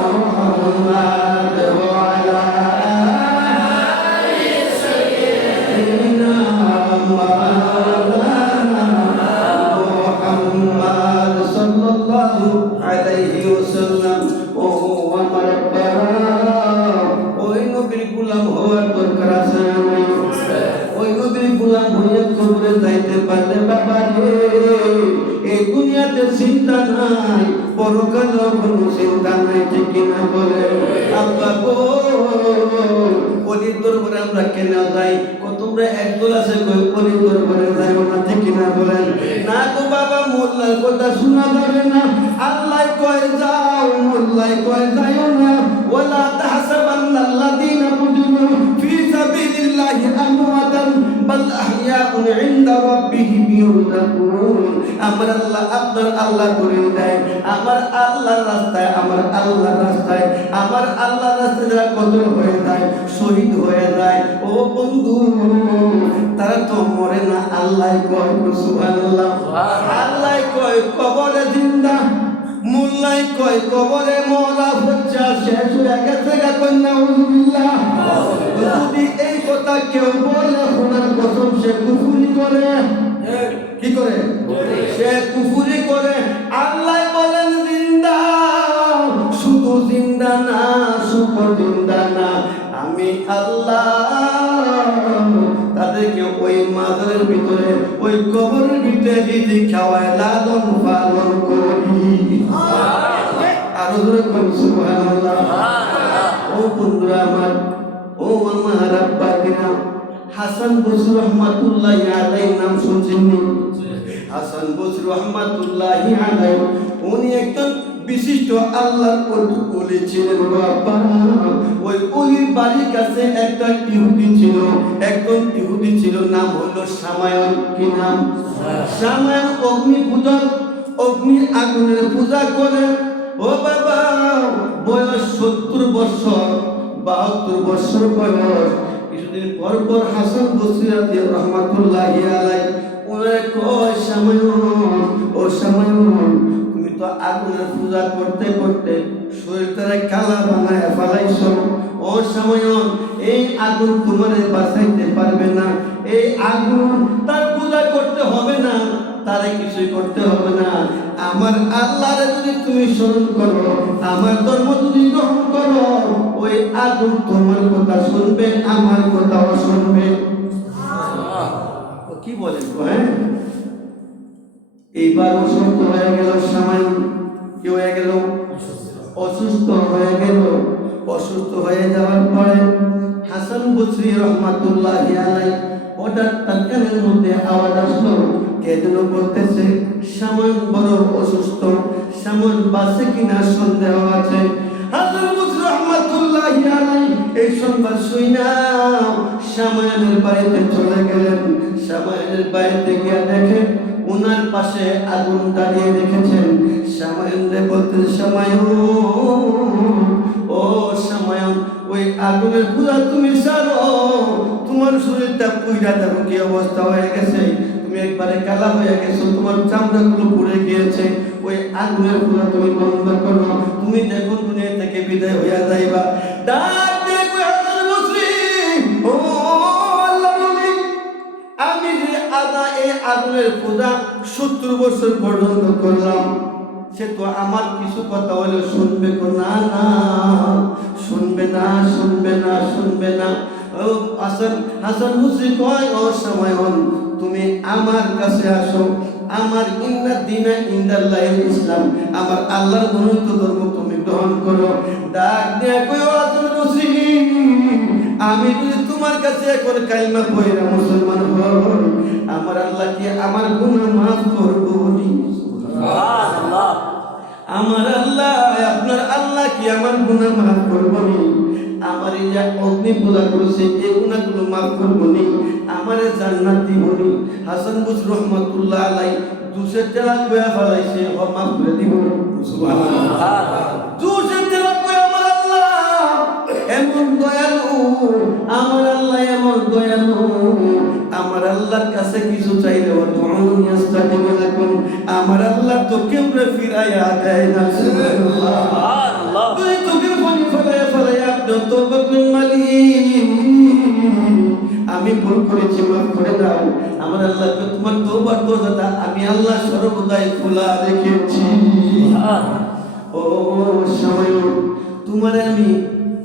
মুহাম্মাদ ওয়া আলা আলি সাইয়্যিদিনা মাওলানা মুহাম্মদ সাল্লাল্লাহু আলাইহি ওয়াসাল্লাম। ও আমার ওই নবীর গোলাম হওয়ার দরকার আছে না? ওই নবীর গোলাম হয়ে কবরে যাইতে পারলে বাবা রে এই দুনিয়াতে চিন্তা নাই, পরকালেও কোনো চিন্তা নাই, ঠিক কিনা বলে? আল্লাহ গো অলির দরবারে আমরা কেন যাই? তোমরা একদল আছে কই অলির দরবারে যাইও না, ঠিক কিনা বলেন? না তো বাবা, মোল্লার কথা শোনা যাবে না। আল্লাহ কয় যাও, মোল্লাই কয় যাইও না। ওয়ালা তাহসাবান্নাল্লাযীনা কুতিলু ফী সাবিলিল্লাহি আমওয়াতান বাল আহইয়াউন ইনদা রাব্বিহিম ইউরজাকুন। আমার আল্লাহ আপনার আল্লাহ করে দেয়, আমার আল্লাহর রাস্তায়, আমার আল্লাহর রাস্তায়, আমার আল্লাহর রাস্তায় যারা কতল হয়ে যায়, শহীদ হয়ে যায়, ও বন্ধু তারা তো মরে না। আল্লাহ কয় সুবহানাল্লাহ, আল্লাহ কয় কবরে জিন্দা, মোল্লাই কয় কবরে মওলা বাচ্চা শেষ হয়ে গেছে গা, কন্যা উযুবিল্লাহ। যদি এই কথা কেউ বলে খোদার কসম সে কুফরি করে। কি করে? সে কুফরি করে। আল্লাহ বলেন জিন্দা, শুধু জিন্দা না, শুধু জিন্দা না, আমি আল্লাহ তাদেরকে ওই মাজারের ভিতরে, ওই কবরের ভিতরে রিজিক খাওয়ায়, লালন পালন করি। আরো জোরে কোন সুবহানাল্লাহ। ও বন্ধুরা আমার, ও আমার আব্বা কিনা, হাসান বসরি রহমাতুল্লাহি আলাইহি নাম শুনছেন? হাসান বসরি রহমাতুল্লাহি আলাইহি উনি একজন বিশিষ্ট আল্লাহর ওলি ছিলেন বাবা। ওই ওলির বাড়ির কাছে একটা ইহুদি ছিল, একজন ইহুদি ছিল, নাম হলো সামায়ন। কি নাম? সামায়ন অগ্নি পূজক, অগ্নি আগুনের পূজা করে। ও বাবা, বয়স 70 বছর, 72 বছর বয়স। কিছুদিন পর পর হাসান বসরি রহমাতুল্লাহি আলাইহি ওনারে কয়, সামায়ন, ও সামায়ন, তুমি তো আগুনের পূজা করতে করতে শরীরটারে কালা বানায় ফেলাইছো। ও সামায়ন, এই আগুন তোমারে বাঁচাইতে পারবে না। এই আগুন তার পূজা করতে হবে না, তারে কিছুই করতে হবে না। আমার আল্লাহরে যদি তুমি স্মরণ করো, আমার ধর্ম যদি গ্রহণ করো, ওই আগুন তোমার কথা শুনবে, আমার কথাও শুনবে। কি বলেন? হ্যাঁ, এইবার অসুস্থ হয়ে গেল সামায়ন। কি হয়ে গেল? অসুস্থ হয়ে গেল। অসুস্থ হয়ে যাওয়ার পরে হাসান বসরি রহমাতুল্লাহি আলাইহি হঠাৎ তার কানের মধ্যে আওয়াজ আসলো, কে যেন বলতেছে সামায়ন বড় অসুস্থ, সামায়ন বাঁচে কিনা সন্দেহ আছে। হাসান বসরি রহমাতুল্লাহি আলাইহি এই সংবাদ শুইনা সামায়নের বাড়িতে চলে গেলেন। সামায়নের বাড়িতে গিয়ে দেখেন ওনার পাশে আগুন দাঁড়িয়ে রেখেছেন। সামায়নরে বলতেন, সামায়ন, ও সামায়ন, ওই আগুনের পূজা তুমি ছাড়ো, তোমার শরীরটা পুইরা যাবো, কি অবস্থা হয়ে গেছে, তুমি একবারে কালা হয়ে গেছো, তোমার চামড়াগুলো পুড়ে গিয়েছে, ওই আগুনের পূজা তুমি বন্ধ করো, তুমি দেখুন দুনিয়া থেকে বিদায় হইয়া যাইবা। ডাক দিয়ে কই, হাসান বসরি, ও আল্লাহ বলি, আমি যে এই আগুনের পূজা 70 বছর পর্যন্ত করলাম, সে তো আমার কিছু কথা হলে শুনবে না? না, শুনবে না, শুনবে না, শুনবে না। ও হাসান বসরি কয়, ও সামায়ন, তুমি আমার কাছে আসো, আমার ইন্না দীনা ইনদাল্লাহিল ইসলাম, আমার আল্লাহর মনোনীত ধর্ম তুমি গ্রহণ করো। ডাক দিয়ে কই, ও হাসান বসরি, আমি যদি তোমার কাছে এখন কালিমা পড়ে মুসলমান হই, আমার আল্লাহ কি আমার গুনাহ মাফ করবে? সুবহানাল্লাহ। আমার আল্লাহ, আপনার আল্লাহ কি আমার গুনাহ মাফ করবে? আমার এই যে অগ্নি পূজা করেছে এই গুনাহগুলো মাফ করবে? আমারে জান্নাত দিবনি? হাসান বসরি রহমাতুল্লাহ আলাইহি দুসে তেলা কয়া ফলাইছে, মাফ করে দিব। সুবহানাল্লাহ। জোরে তেলাওয়াত করে আমার আল্লাহ এমন দয়ালু, আমার আল্লাহ এমন দয়ালু, আমার আল্লাহর কাছে কিছু চাইলে ওয়াদউনি আস্তাজিব লাকুম, আমার আল্লাহ তো কেমনে ফিরাইয়া দেয় না। সুবহানাল্লাহ। তুই তো কেমনে ফলায়া আপনি তওবা করুন মালিক, আমি ভুল করেছি মাফ করে দাও। আমার আল্লাহকে তোমার তওবার দরজাটা আমি আল্লাহ সর্বদাই খোলা রেখেছি। ও সময় তোমারে আমি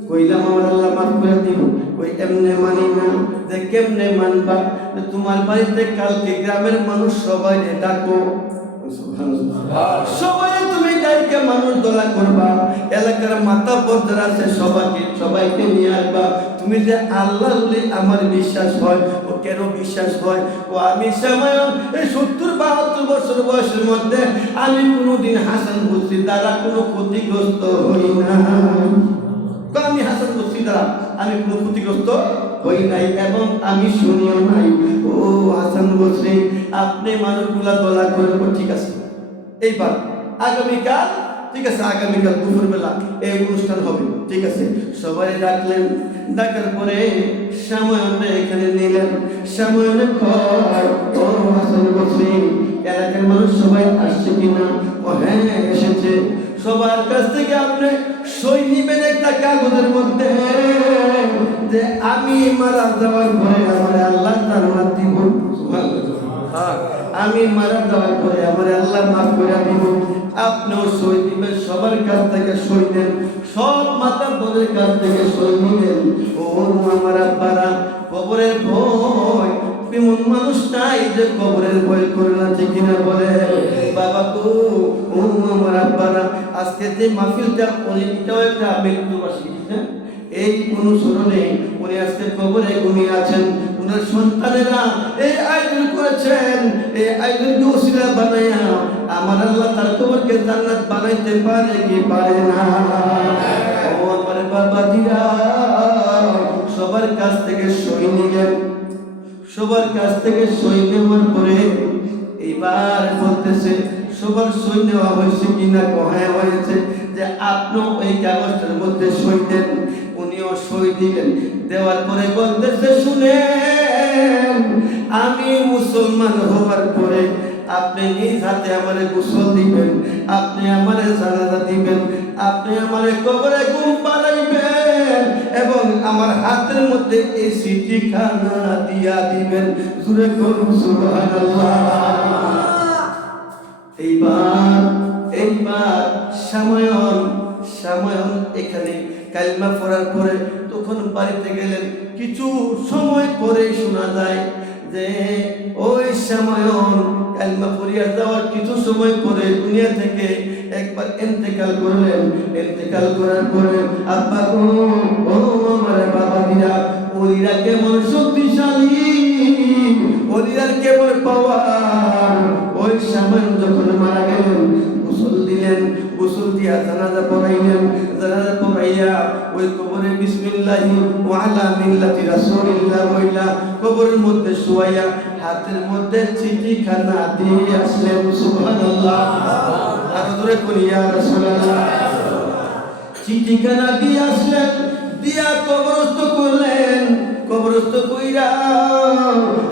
কইলাম আমার আল্লাহ মাফ করে দিব, ওই এমনে মানি না। যে কেমনে মানবা? তোমার বাড়িতে কালকে গ্রামের মানুষ সবাই ডাকো, সবাই তুমি ডাইকে মানুষ দোলা করবা, এলাকার মাতাব্বর যারা আছে সবাইকে নিয়ে আসবা। তুমি যে আল্লাহ বলে আমার বিশ্বাস হয়, ও কেন বিশ্বাস হয়? ও আমি সময় এই 70-72 বছর বয়সের মধ্যে আমি কোনোদিন হাসান বসরি দ্বারা কোনো ক্ষতিগ্রস্ত হই না। আমি হাসান বসরি দ্বারা আমি কোনো ক্ষতিগ্রস্ত হই নাই এবং আমি শুনিও নাই। ও হাসান বসরি আপনি মানুষগুলা দোলা করবো, ঠিক আছে। এইবার আগামীকাল, ঠিক আছে, আগামীকাল দুপুরবেলা এই অনুষ্ঠান হবে, ঠিক আছে। সবাই ডাকলেন, ডাকার পরে সাময়নে এখানে নিলেন। সাময়নে কয় ও হাসান বসরি এলাকার মানুষ সবাই আসছে কিনা? ও হ্যাঁ এসেছে। সবার কাছ থেকে আপনি সই নিবেন একটা কাগজের মধ্যে যে আমি মারা যাওয়ার পরে আমার আল্লাহ তার মার দিব, আমি মারা যাওয়ার পরে আমার আল্লাহ মাফ করে দিব। আপনিও সই দিবেন, সবার কাছ থেকে সই নেন, সব মাতাব্বরের কাছ থেকে সই নিবেন। ও আমার আব্বারা, কবরের ভয় এমন মানুষ নাই যে কবরের ভয় করে না, ঠিক কিনা বলে? বাবা গো, ও আমার আব্বারা, আজকে যে মাহফিলটা এটাও একটা মৃত্যুবাসী, হ্যাঁ, এই অনুসরণে উনি আজকে কবরে ঘুমিয়ে আছেন। উনার সন্তানেরা এই আয়োজন করেছেন, এই আয়োজনকে ওসিলা বানাইয়া আমার আল্লাহ তার কবরকে জান্নাত বানাইতে পারে কি পারে না? ও আমার বাবা দিরা, সবার কাছ থেকে সই নিলেন। সবার কাছ থেকে সই নেওয়ার পরে এইবার বলতেছে সবার সই নেওয়া হয়েছে কিনা? হ্যাঁ হয়েছে। যে আপনিও ওই কাগজটার মধ্যে সই দেন। উনিও সই দিলেন। দেওয়ার পরে বলতেছে শুনেন, আমি মুসলমান হওয়ার পরে আপনি নিজ হাতে আমারে গোসল দিবেন, আপনি আমারে জানাজা দিবেন, আপনি আমারে কবরে ঘুম পাড়াইবেন এবং আমার হাতের মধ্যে এই চিঠিখানা দিয়া দিবেন। জোরে করুন সুবহানাল্লাহ। এইবার সাময়ন এখানে কালিমা পড়ার পরে তখন বাড়িতে গেলেন। কিছু সময় পরে শোনা যায় যে ওই সাময়ন কালিমা পড়িয়া যাওয়ার কিছু সময় পরে দুনিয়া থেকে একবার ইন্তেকাল করলেন। ইন্তেকাল করার পরে আব্বা গো, ও আমার বাবা দিরা, ওলিরা কেমন শক্তিশালী, ওলিরার কেমন পাওয়ার। ওই সাময়ন যখন মারা গেলেন, গোসল দিলেন, গোসল দিয়া জানাজা পড়াইলেন। জানাজা পড়াইয়া ওই কবরে বিসমিল্লাহি ওয়া আলা মিল্লাতি রাসূলিল্লাহ বইলা কবরের মধ্যে শুয়াইয়া হাতের মধ্যে চিঠিখানা দিয়ে আসলেন। সুবহানাল্লাহ। আর জোরে করি ইয়া রাসূলুল্লাহ। চিঠিখানা দিয়ে আসলেন, দিয়া কবরস্থ করলেন। কবরস্থ কইরা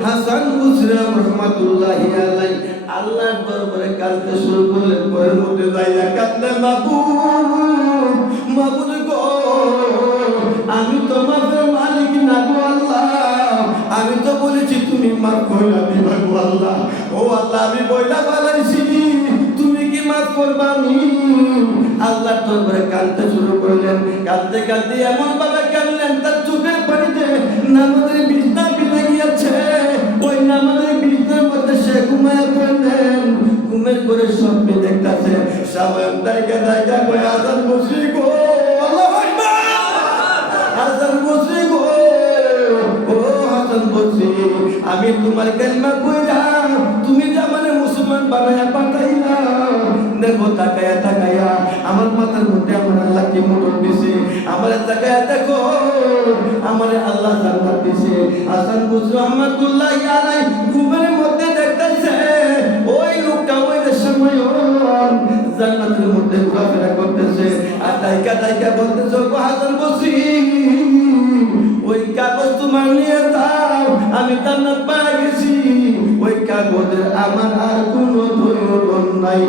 হাসান বসরি রাহমাতুল্লাহি আলাইহি আল্লাহর দরবারে কাঁদতে শুরু করলেন। ঘরের মধ্যে যাইয়া কাঁদলেন, মাবুদ গো, আমি তো মাফের মালিক না গো আল্লাহ, আমি তো বলেছি তুমি মাফ কইরা দিবা গো আল্লাহ। ও আল্লাহ, আমি বইলা বলেছি তুমি কি মাফ করবা? আল্লাহর দরবারে কাঁদতে শুরু করলেন। কাঁদতে কাঁদতে এমন ভাবে কাঁদলেন তার চোখের পানিতে নামাজের বিছনা ভিজে গিয়েছে। ওই নামাজের বিছনার মধ্যে সে ঘুমায় পড়লেন। ঘুমের করে স্বপ্নে দেখতেছে সাময়িক দায়িকা কই হাসান বসরি গো, আল্লাহু আকবার, হাসান বসরি গো, ও হাসান বসরি, আমি তোমার কালিমা কইরা তুমি যে আমারে মুসলমান বানায়া পাঠাইলা, দেখো তাকায়া আমার মাথার মধ্যে আমার আল্লাহ কি মোটর দিছে, আমারে তাকায়া দেখো আমারে আল্লাহ জান্নাত দিছে। হাসান বসরি রাহমাতুল্লাহি আলাইহি ঘুমের মধ্যে দেখতেছে ওই লোকটা ওই সময় জান্নাতের মধ্যে মধ্যে ঘোরাফেরা করতেছে আর তাইকা বলতেছে গো হাসান বসির ওই কাগজ তোমার নিয়ে দাও আমি জান্নাত পেয়ে গেছি ওই কাগজের আমার আর কোনো প্রয়োজন নাই।